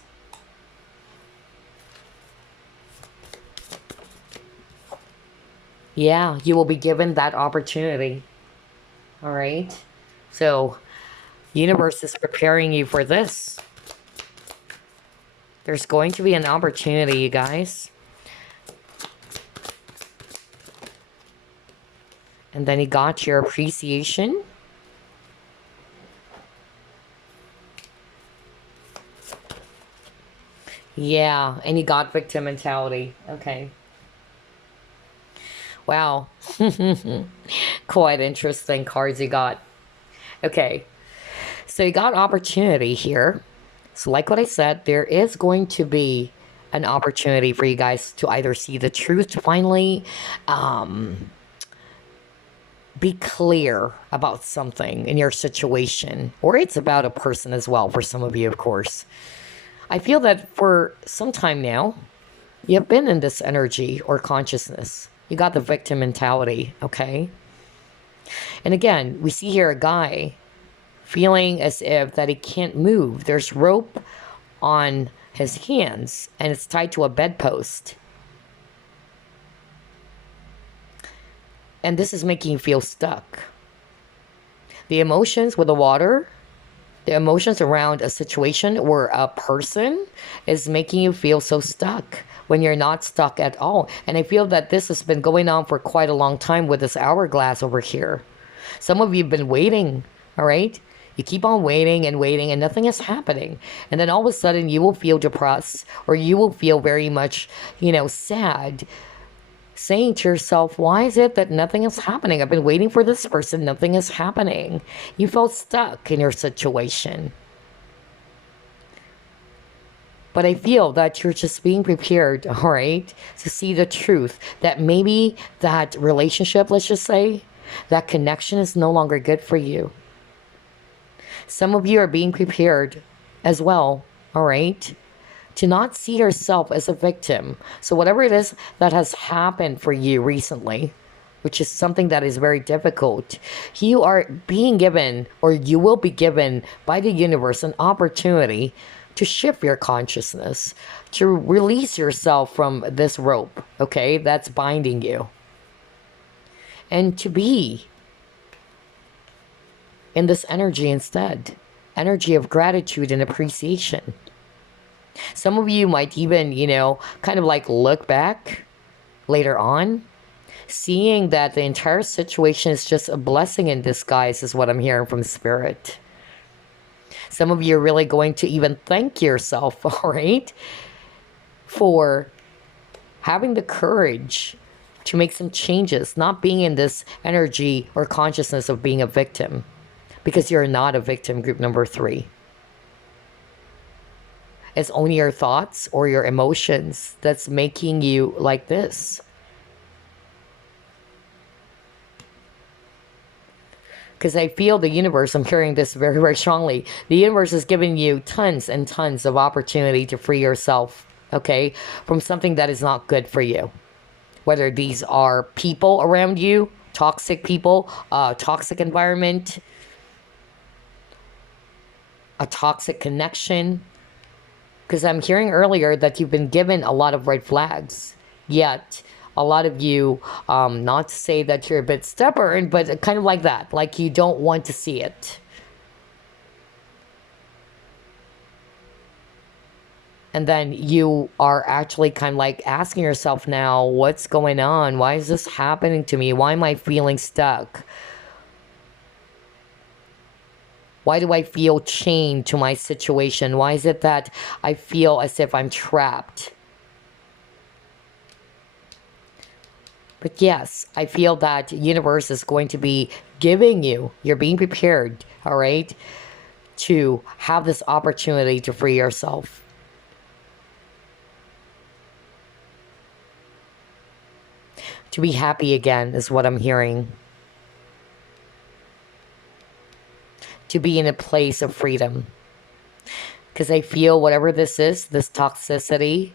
Yeah, you will be given that opportunity. All right. So, universe is preparing you for this. There's going to be an opportunity, you guys. And then you got your appreciation. Yeah, and you got victim mentality. Okay. Wow. Quite interesting cards you got. Okay. So you got opportunity here. So like what I said, there is going to be an opportunity for you guys to either see the truth, to finally be clear about something in your situation. Or it's about a person as well, for some of you, of course. I feel that for some time now, you've been in this energy or consciousness. You got the victim mentality, okay? And again, we see here a guy feeling as if that he can't move. There's rope on his hands, and it's tied to a bedpost. And this is making you feel stuck. The emotions with the water, the emotions around a situation or a person is making you feel so stuck when you're not stuck at all. And I feel that this has been going on for quite a long time with this hourglass over here. Some of you have been waiting, all right? You keep on waiting and nothing is happening. And then all of a sudden you will feel depressed, or you will feel very much, sad, saying to yourself, why is it that nothing is happening? I've been waiting for this person. Nothing is happening. You felt stuck in your situation. But I feel that you're just being prepared, all right, to see the truth. That maybe that relationship, let's just say, that connection is no longer good for you. Some of you are being prepared as well, all right, to not see yourself as a victim. So whatever it is that has happened for you recently, which is something that is very difficult, you are being given, or you will be given by the universe, an opportunity to shift your consciousness, to release yourself from this rope, okay, that's binding you. and to be in this energy instead. Energy of gratitude and appreciation. Some of you might even, kind of like look back later on, seeing that the entire situation is just a blessing in disguise, is what I'm hearing from Spirit. Some of you are really going to even thank yourself, all right, for having the courage to make some changes, not being in this energy or consciousness of being a victim, because you're not a victim, group number 3. It's only your thoughts or your emotions that's making you like this. Because I feel the universe, I'm hearing this very, very strongly. The universe is giving you tons and tons of opportunity to free yourself, okay, from something that is not good for you. Whether these are people around you, toxic people, toxic environment, a toxic connection. Because I'm hearing earlier that you've been given a lot of red flags, yet a lot of you, not to say that you're a bit stubborn, but kind of like that, like you don't want to see it. And then you are actually kind of like asking yourself now, what's going on? Why is this happening to me? Why am I feeling stuck? Why do I feel chained to my situation? Why is it that I feel as if I'm trapped? But yes, I feel that the universe is going to be giving you, you're being prepared, all right, to have this opportunity to free yourself. To be happy again is what I'm hearing. To be in a place of freedom. Because I feel whatever this is, this toxicity,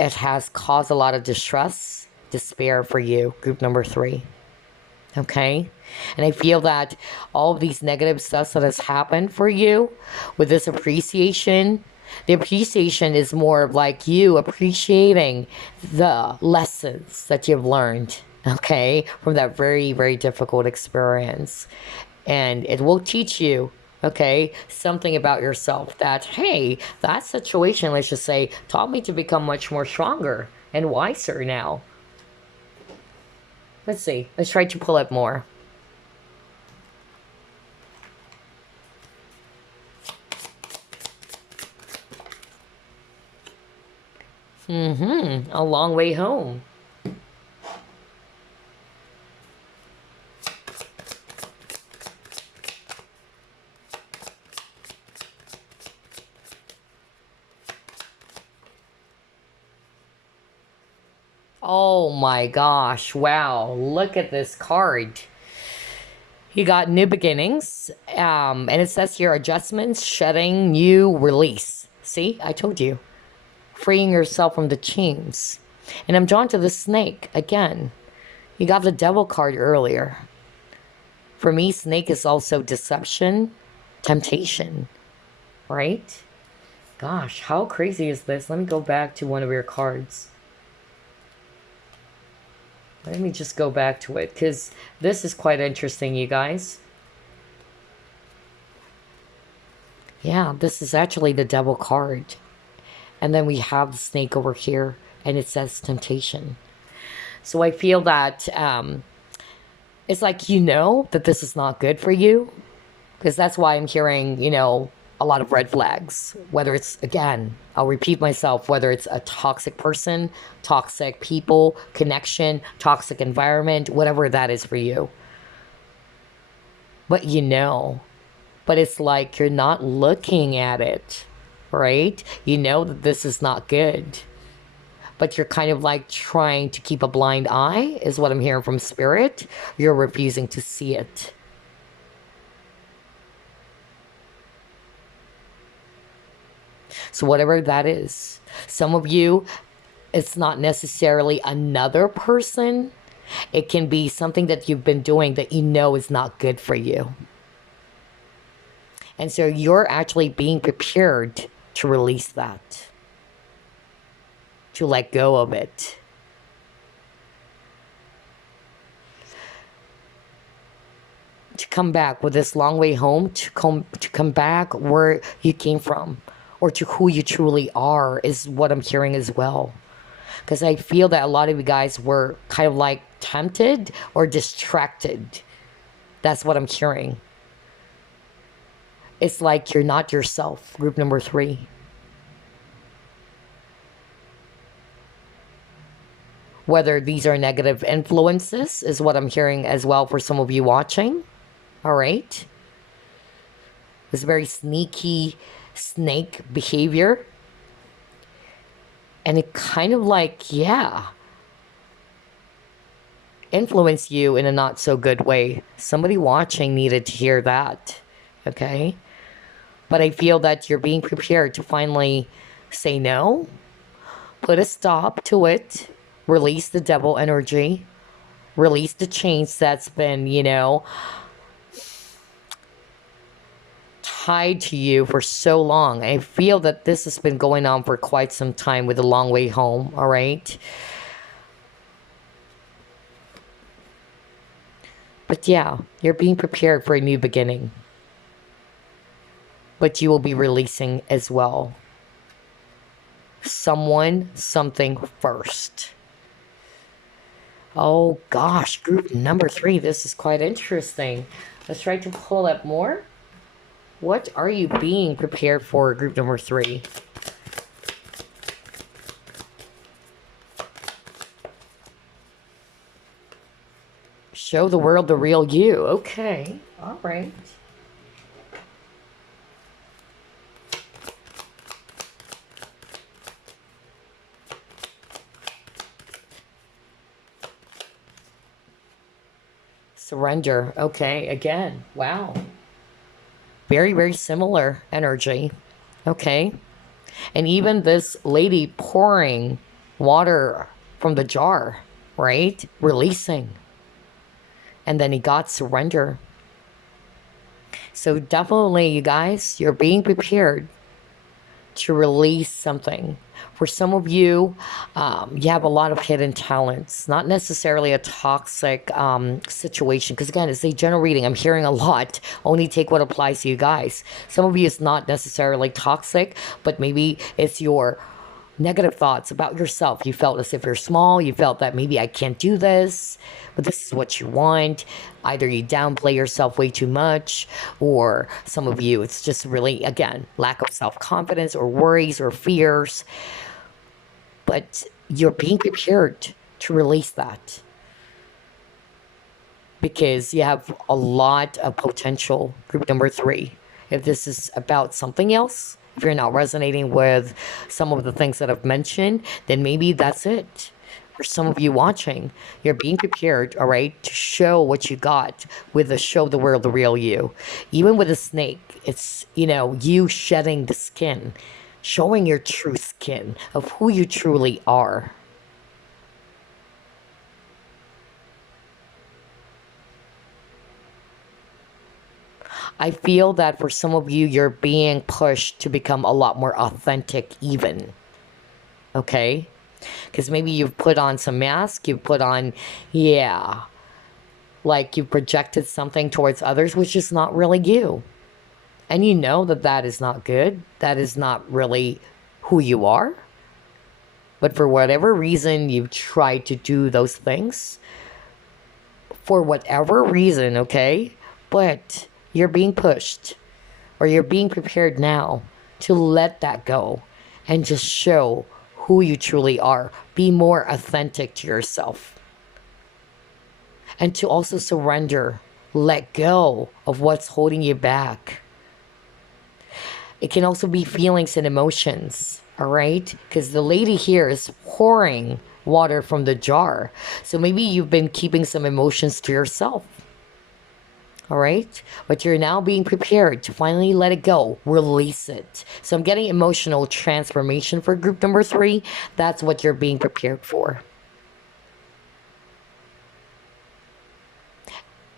it has caused a lot of distress, despair for you, group number 3. Okay? And I feel that all of these negative stuff that has happened for you with this appreciation, the appreciation is more of like you appreciating the lessons that you've learned, okay, from that very, very difficult experience. And it will teach you, okay, something about yourself that, hey, that situation, let's just say, taught me to become much more stronger and wiser now. Let's see. Let's try to pull up more. A long way home. Oh my gosh, wow, look at this card. You got new beginnings, and it says here adjustments, shedding, new release. See, I told you. Freeing yourself from the chains. And I'm drawn to the snake again. You got the devil card earlier. For me, snake is also deception, temptation, right? Gosh, how crazy is this? Let me go back to one of your cards. Let me just go back to it, because this is quite interesting, you guys. Yeah, this is actually the devil card. And then we have the snake over here, and it says temptation. So I feel that it's like that this is not good for you, because that's why I'm hearing, a lot of red flags. Whether it's, again, I'll repeat myself, whether it's a toxic person, toxic people, connection, toxic environment, whatever that is for you. But but it's like you're not looking at it, right? You know that this is not good. But you're kind of like trying to keep a blind eye, is what I'm hearing from Spirit. You're refusing to see it. So whatever that is, some of you, it's not necessarily another person. It can be something that you've been doing that is not good for you. And so you're actually being prepared to release that, to let go of it. to come back with this long way home, to come back where you came from, or to who you truly are, is what I'm hearing as well. Because I feel that a lot of you guys were kind of like tempted or distracted. That's what I'm hearing. It's like you're not yourself, group number 3. Whether these are negative influences is what I'm hearing as well for some of you watching. All right. This very sneaky snake behavior. And it kind of like, yeah, influence you in a not so good way. Somebody watching needed to hear that. Okay. But I feel that you're being prepared to finally say no, put a stop to it, release the devil energy, release the chains that's been, tied to you for so long. I feel that this has been going on for quite some time with a long way home, all right? But yeah, you're being prepared for a new beginning. But you will be releasing as well. Someone, something first. Oh gosh, group number 3, this is quite interesting. Let's try to pull up more. What are you being prepared for, group number 3? Show the world the real you. Okay, all right. Surrender. Okay, again. Wow. Very, very similar energy. Okay. And even this lady pouring water from the jar, right? Releasing. And then he got surrender. So definitely, you guys, you're being prepared to release something. For some of you, you have a lot of hidden talents, not necessarily a toxic situation. Because again, it's a general reading. I'm hearing a lot. Only take what applies to you guys. Some of you, it's not necessarily toxic, but maybe it's your negative thoughts about yourself. You felt as if you're small. You felt that maybe I can't do this, but this is what you want. Either you downplay yourself way too much, or some of you, it's just really, again, lack of self-confidence or worries or fears. But you're being prepared to release that because you have a lot of potential, group number 3. If this is about something else, if you're not resonating with some of the things that I've mentioned, then maybe that's it. For some of you watching, you're being prepared, all right, to show what you got with the show the world the real you. Even with a snake, it's, you shedding the skin, showing your true skin of who you truly are. I feel that for some of you, you're being pushed to become a lot more authentic even. Okay? Because maybe you've put on some mask, you've put on, like you've projected something towards others, which is not really you. And you know that that is not good. That is not really who you are. But for whatever reason, you've tried to do those things. For whatever reason, okay? But you're being pushed, or you're being prepared now to let that go and just show who you truly are. Be more authentic to yourself. And to also surrender, let go of what's holding you back. It can also be feelings and emotions, all right? Because the lady here is pouring water from the jar. So maybe you've been keeping some emotions to yourself. All right? But you're now being prepared to finally let it go, release it. So I'm getting emotional transformation for group number 3. That's what you're being prepared for.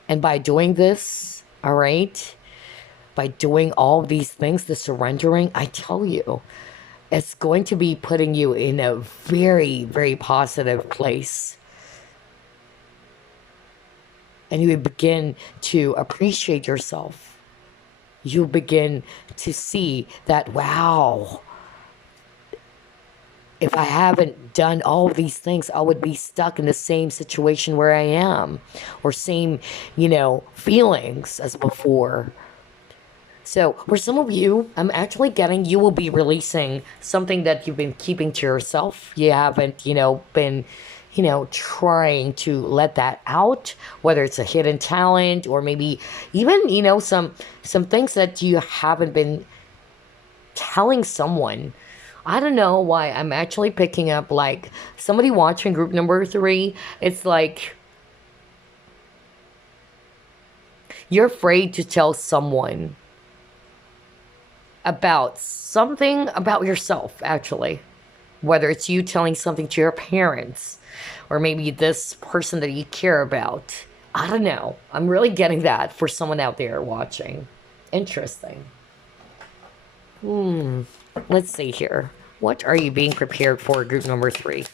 And by doing this, all right, by doing all these things, the surrendering, I tell you, it's going to be putting you in a very, very positive place. And you begin to appreciate yourself. You begin to see that, wow, if I haven't done all of these things, I would be stuck in the same situation where I am, or same, feelings as before. So for some of you, I'm actually getting you will be releasing something that you've been keeping to yourself. You haven't, been, trying to let that out, whether it's a hidden talent or maybe even, some things that you haven't been telling someone. I don't know why I'm actually picking up like somebody watching group number 3. It's like you're afraid to tell someone about something about yourself, actually. Whether it's you telling something to your parents or maybe this person that you care about. I don't know. I'm really getting that for someone out there watching. Interesting. Let's see here. What are you being prepared for, group number 3?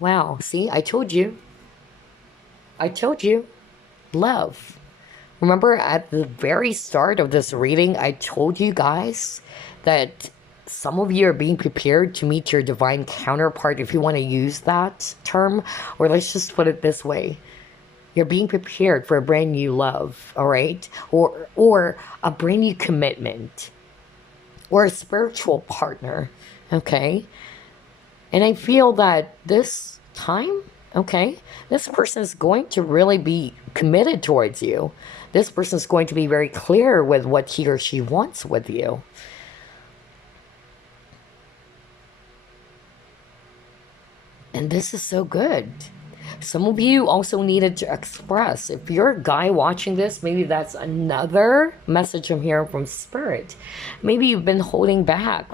Wow. See, I told you. I told you. Love. Remember at the very start of this reading, I told you guys that some of you are being prepared to meet your divine counterpart, if you want to use that term, or let's just put it this way. You're being prepared for a brand new love, all right? Or a brand new commitment, or a spiritual partner, okay? And I feel that this time, okay, this person is going to really be committed towards you. This person is going to be very clear with what he or she wants with you. And this is so good. Some of you also needed to express. If you're a guy watching this, maybe that's another message I'm hearing from Spirit. Maybe you've been holding back,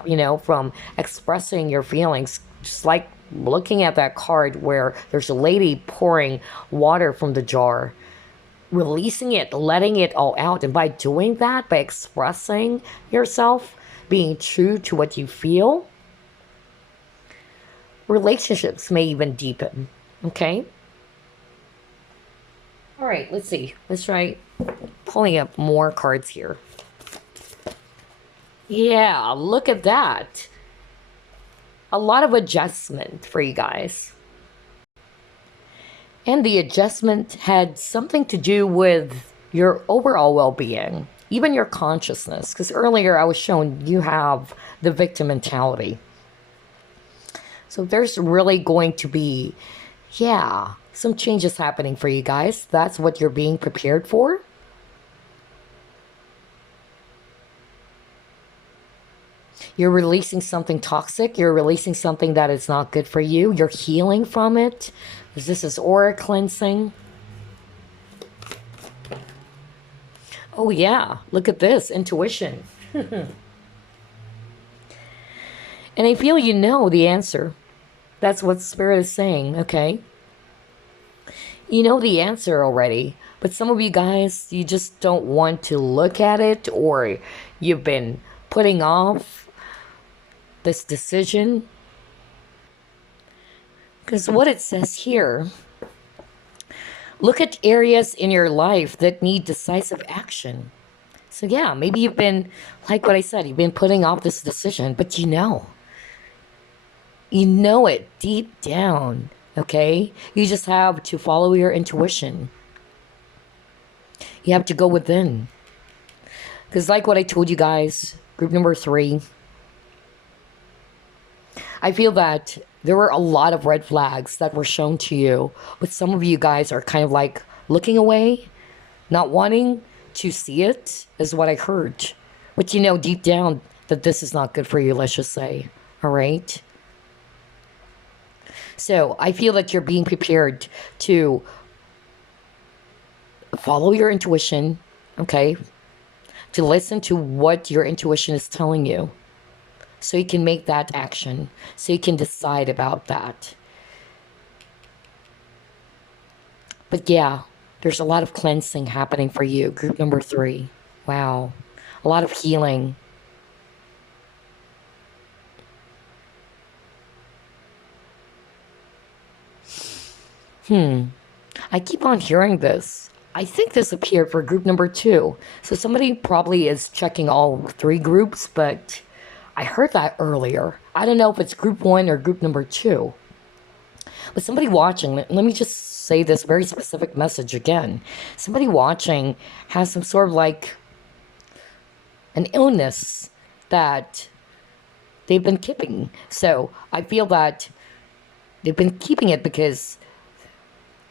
from expressing your feelings. Just like looking at that card where there's a lady pouring water from the jar, releasing it, letting it all out. And by doing that, by expressing yourself, being true to what you feel, relationships may even deepen. Okay? All right, let's see. Let's try pulling up more cards here. Yeah, look at that. A lot of adjustment for you guys. And the adjustment had something to do with your overall well-being, even your consciousness. Because earlier I was shown you have the victim mentality. So there's really going to be, some changes happening for you guys. That's what you're being prepared for. You're releasing something toxic. You're releasing something that is not good for you. You're healing from it. This is aura cleansing. Oh yeah, look at this, intuition. And I feel you know the answer. That's what Spirit is saying, okay? You know the answer already, but some of you guys, you just don't want to look at it, or you've been putting off this decision. Because what it says here, look at areas in your life that need decisive action. So yeah, maybe you've been, like what I said, you've been putting off this decision, but you know it deep down, okay? You just have to follow your intuition. You have to go within. Because like what I told you guys, group number 3, I feel that there were a lot of red flags that were shown to you, but some of you guys are kind of like looking away, not wanting to see it, is what I heard. But you know deep down that this is not good for you, let's just say, all right? So I feel that you're being prepared to follow your intuition, okay? To listen to what your intuition is telling you, so you can make that action, so you can decide about that. But yeah, there's a lot of cleansing happening for you, group number 3. Wow. A lot of healing. I keep on hearing this. I think this appeared for group number 2. So somebody probably is checking all 3 groups, but I heard that earlier. I don't know if it's group 1 or group number 2. But somebody watching, let me just say this very specific message again. Somebody watching has some sort of like an illness that they've been keeping. So I feel that they've been keeping it because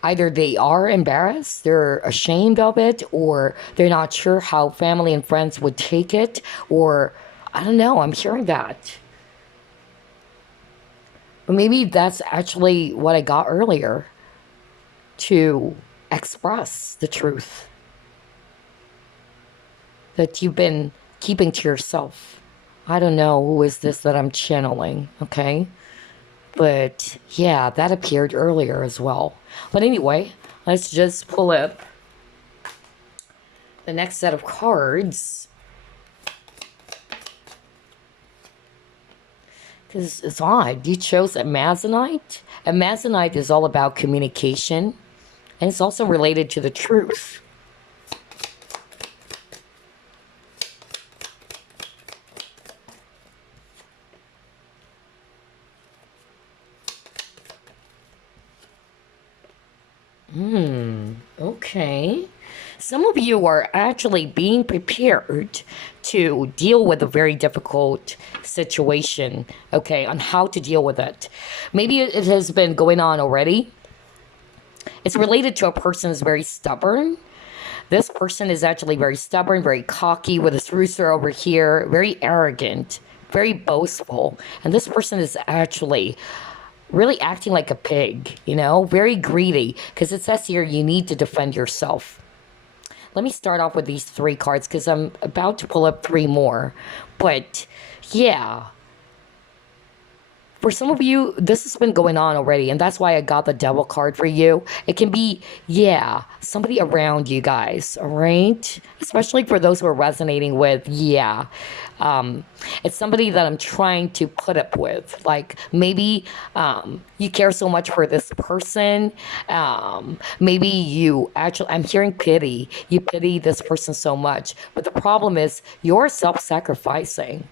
either they are embarrassed, they're ashamed of it, or they're not sure how family and friends would take it, or I don't know, I'm hearing that. But maybe that's actually what I got earlier, to express the truth that you've been keeping to yourself. I don't know who is this that I'm channeling, okay? But yeah, that appeared earlier as well. But anyway, let's just pull up the next set of cards. Because it's odd. You chose Amazonite. Amazonite is all about communication. And it's also related to the truth. Okay. Some of you are actually being prepared to deal with a very difficult situation, okay, on how to deal with it. Maybe it has been going on already. It's related to a person who's very stubborn. This person is actually very stubborn, very cocky with this rooster over here, very arrogant, very boastful. And this person is actually really acting like a pig, you know, very greedy, because it says here you need to defend yourself. Let me start off with these 3 cards because I'm about to pull up 3 more. But yeah, for some of you, this has been going on already, and that's why I got the devil card for you. It can be, yeah, somebody around you guys, all right? Especially for those who are resonating with, yeah. It's somebody that I'm trying to put up with. Like, maybe you care so much for this person. Maybe you actually, I'm hearing pity. You pity this person so much. But the problem is, you're self-sacrificing.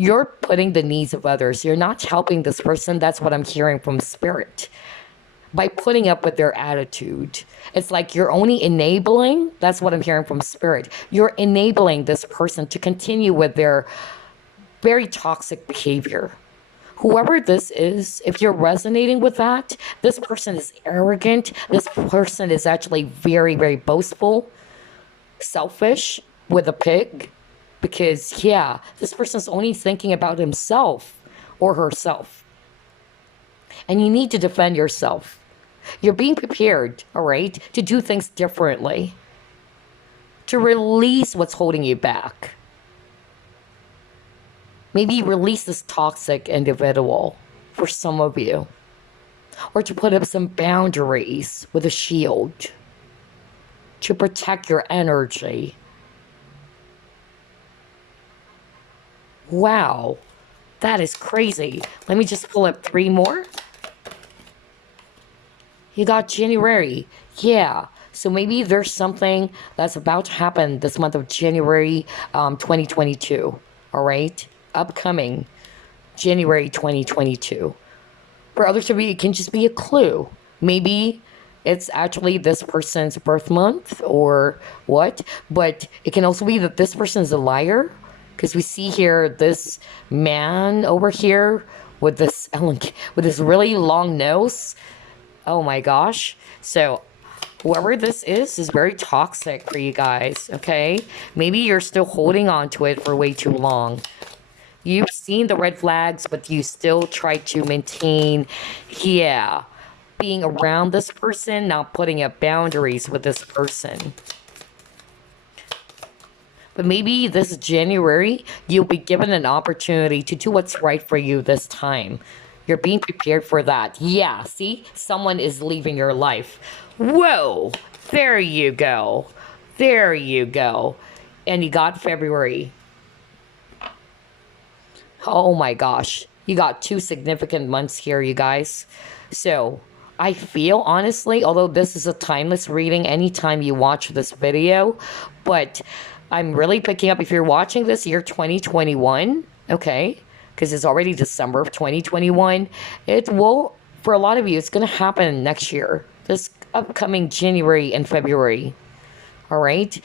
You're putting the needs of others. You're not helping this person. That's what I'm hearing from spirit. By putting up with their attitude. It's like you're only enabling. That's what I'm hearing from spirit. You're enabling this person to continue with their very toxic behavior. Whoever this is, if you're resonating with that, this person is arrogant. This person is actually very, very boastful, selfish with a pig. Because, yeah, this person's only thinking about himself or herself. And you need to defend yourself. You're being prepared, all right, to do things differently. To release what's holding you back. Maybe release this toxic individual for some of you. Or to put up some boundaries with a shield. To protect your energy. Wow, that is crazy. Let me just pull up 3 more. You got January. Yeah. So maybe there's something that's about to happen this month of January 2022. All right? Upcoming January 2022. For others of you, it can just be a clue. Maybe it's actually this person's birth month or what. But it can also be that this person is a liar. Because we see here this man over here with this really long nose. Oh my gosh. So whoever this is very toxic for you guys, okay? Maybe you're still holding on to it for way too long. You've seen the red flags, but you still try to maintain, yeah, being around this person, not putting up boundaries with this person. But maybe this January, you'll be given an opportunity to do what's right for you this time. You're being prepared for that. Yeah, see? Someone is leaving your life. Whoa! There you go. There you go. And you got February. Oh my gosh. You got 2 significant months here, you guys. So, I feel honestly, although this is a timeless reading anytime you watch this video, but I'm really picking up if you're watching this year 2021, okay, because it's already December of 2021, it will, for a lot of you, it's going to happen next year, this upcoming January and February, all right?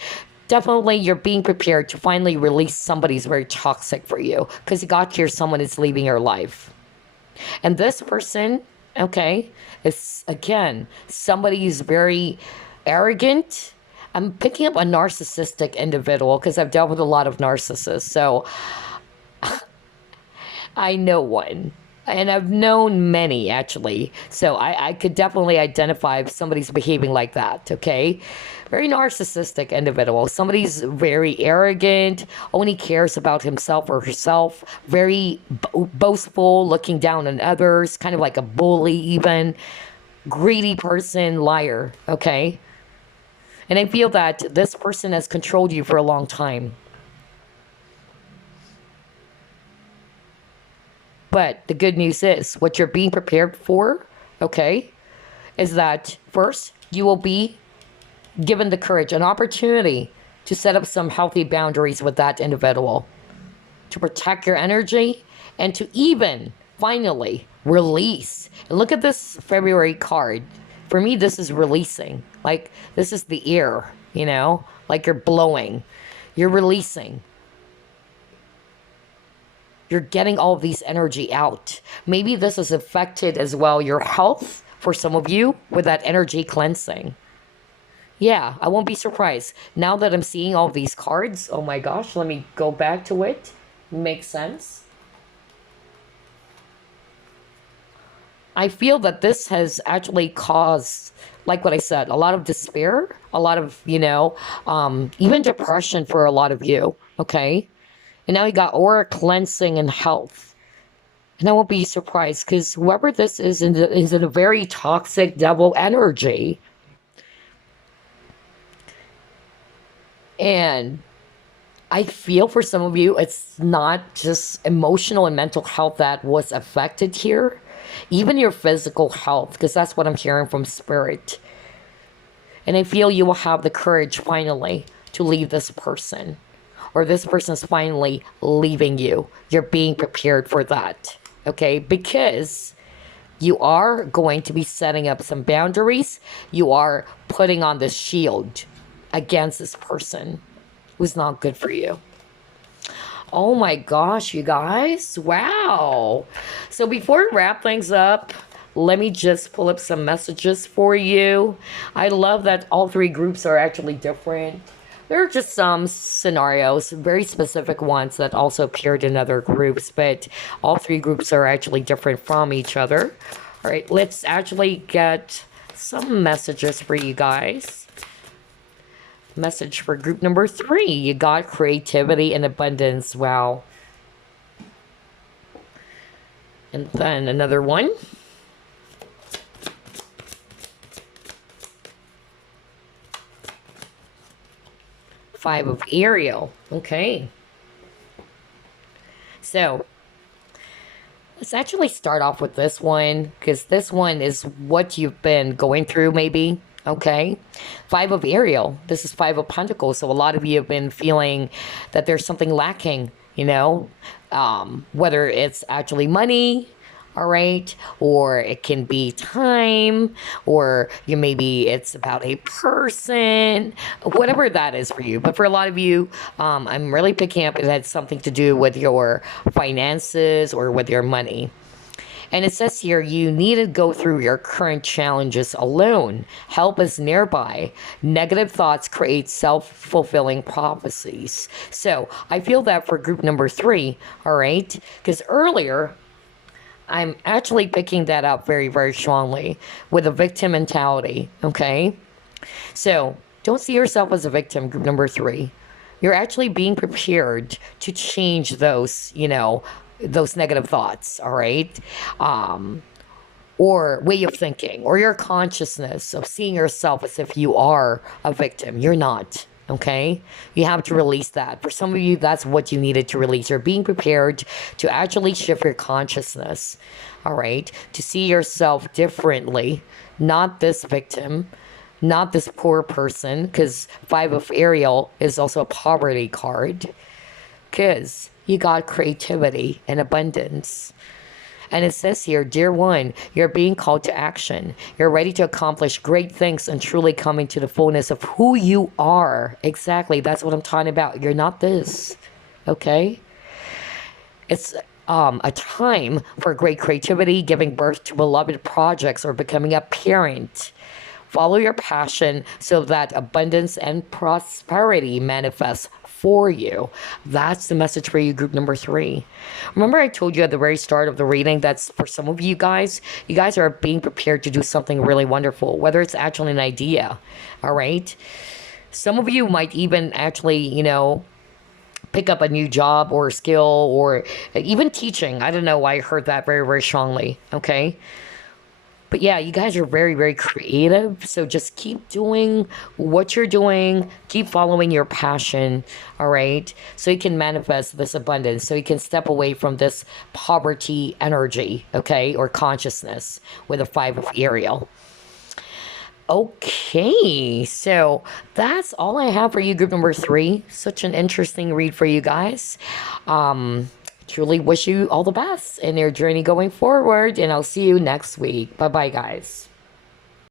Definitely, you're being prepared to finally release somebody who's very toxic for you because you got here, someone is leaving your life. And this person, okay, is again somebody who's very arrogant. I'm picking up a narcissistic individual because I've dealt with a lot of narcissists. So I know one. And I've known many actually. So I could definitely identify if somebody's behaving like that, okay? Very narcissistic individual. Somebody's very arrogant, only cares about himself or herself, very boastful, looking down on others, kind of like a bully even. Greedy person, liar, okay? And I feel that this person has controlled you for a long time. But the good news is, what you're being prepared for, okay, is that first, you will be given the courage, an opportunity to set up some healthy boundaries with that individual, to protect your energy, and to even finally release. And look at this February card. For me, this is releasing. Like, this is the air, you know, like you're blowing, you're releasing. You're getting all of these energy out. Maybe this has affected as well your health for some of you with that energy cleansing. Yeah, I won't be surprised. Now that I'm seeing all these cards, oh my gosh, let me go back to it. Makes sense. I feel that this has actually caused, like what I said, a lot of despair, a lot of, even depression for a lot of you, okay? And now you got aura cleansing and health. And I won't be surprised because whoever this is in a very toxic devil energy. And I feel for some of you, it's not just emotional and mental health that was affected here. Even your physical health, because that's what I'm hearing from spirit. And I feel you will have the courage finally to leave this person. Or this person's finally leaving you. You're being prepared for that, okay? Because you are going to be setting up some boundaries. You are putting on this shield against this person who's not good for you. Oh my gosh, you guys. Wow. So before we wrap things up, let me just pull up some messages for you. I love that all three groups are actually different. There are just some scenarios, very specific ones that also appeared in other groups, but all three groups are actually different from each other. All right, let's actually get some messages for you guys. Message for group number 3. You got creativity and abundance. Wow. And then another one. Five of Ethereal. Okay. So let's actually start off with this one because this one is what you've been going through maybe. Okay. Five of Ethereal. This is Five of Pentacles. So a lot of you have been feeling that there's something lacking, whether it's actually money, all right, or it can be time, or maybe it's about a person, whatever that is for you. But for a lot of you, I'm really picking up it had something to do with your finances or with your money. And it says here, you need to go through your current challenges alone. Help is nearby. Negative thoughts create self-fulfilling prophecies. So I feel that for group number 3, all right, because earlier, I'm actually picking that up very, very strongly with a victim mentality, okay? So don't see yourself as a victim, group number 3. You're actually being prepared to change those, those negative thoughts, all right? Or way of thinking, or your consciousness of seeing yourself as if you are a victim. You're not. Okay, you have to release that. For some of you, that's what you needed to release. You're being prepared to actually shift your consciousness, all right, to see yourself differently, not this victim, not this poor person, because Five of Ariel is also a poverty card, because you got creativity and abundance. And it says here, dear one, you're being called to action. You're ready to accomplish great things and truly coming to the fullness of who you are. Exactly. That's what I'm talking about. You're not this. Okay? It's a time for great creativity, giving birth to beloved projects, or becoming a parent. Follow your passion so that abundance and prosperity manifests for you. That's the message for you, group number 3. Remember I told you at the very start of the reading that's for some of you guys are being prepared to do something really wonderful, whether it's actually an idea, all right? Some of you might even actually, pick up a new job or skill, or even teaching. I don't know why I heard that very, very strongly, okay? But yeah, you guys are very, very creative. So just keep doing what you're doing. Keep following your passion, all right? So you can manifest this abundance. So you can step away from this poverty energy, okay? Or consciousness with a Five of Ariel. Okay, so that's all I have for you, group number 3. Such an interesting read for you guys. Truly wish you all the best in your journey going forward, and I'll see you next week. Bye bye, guys.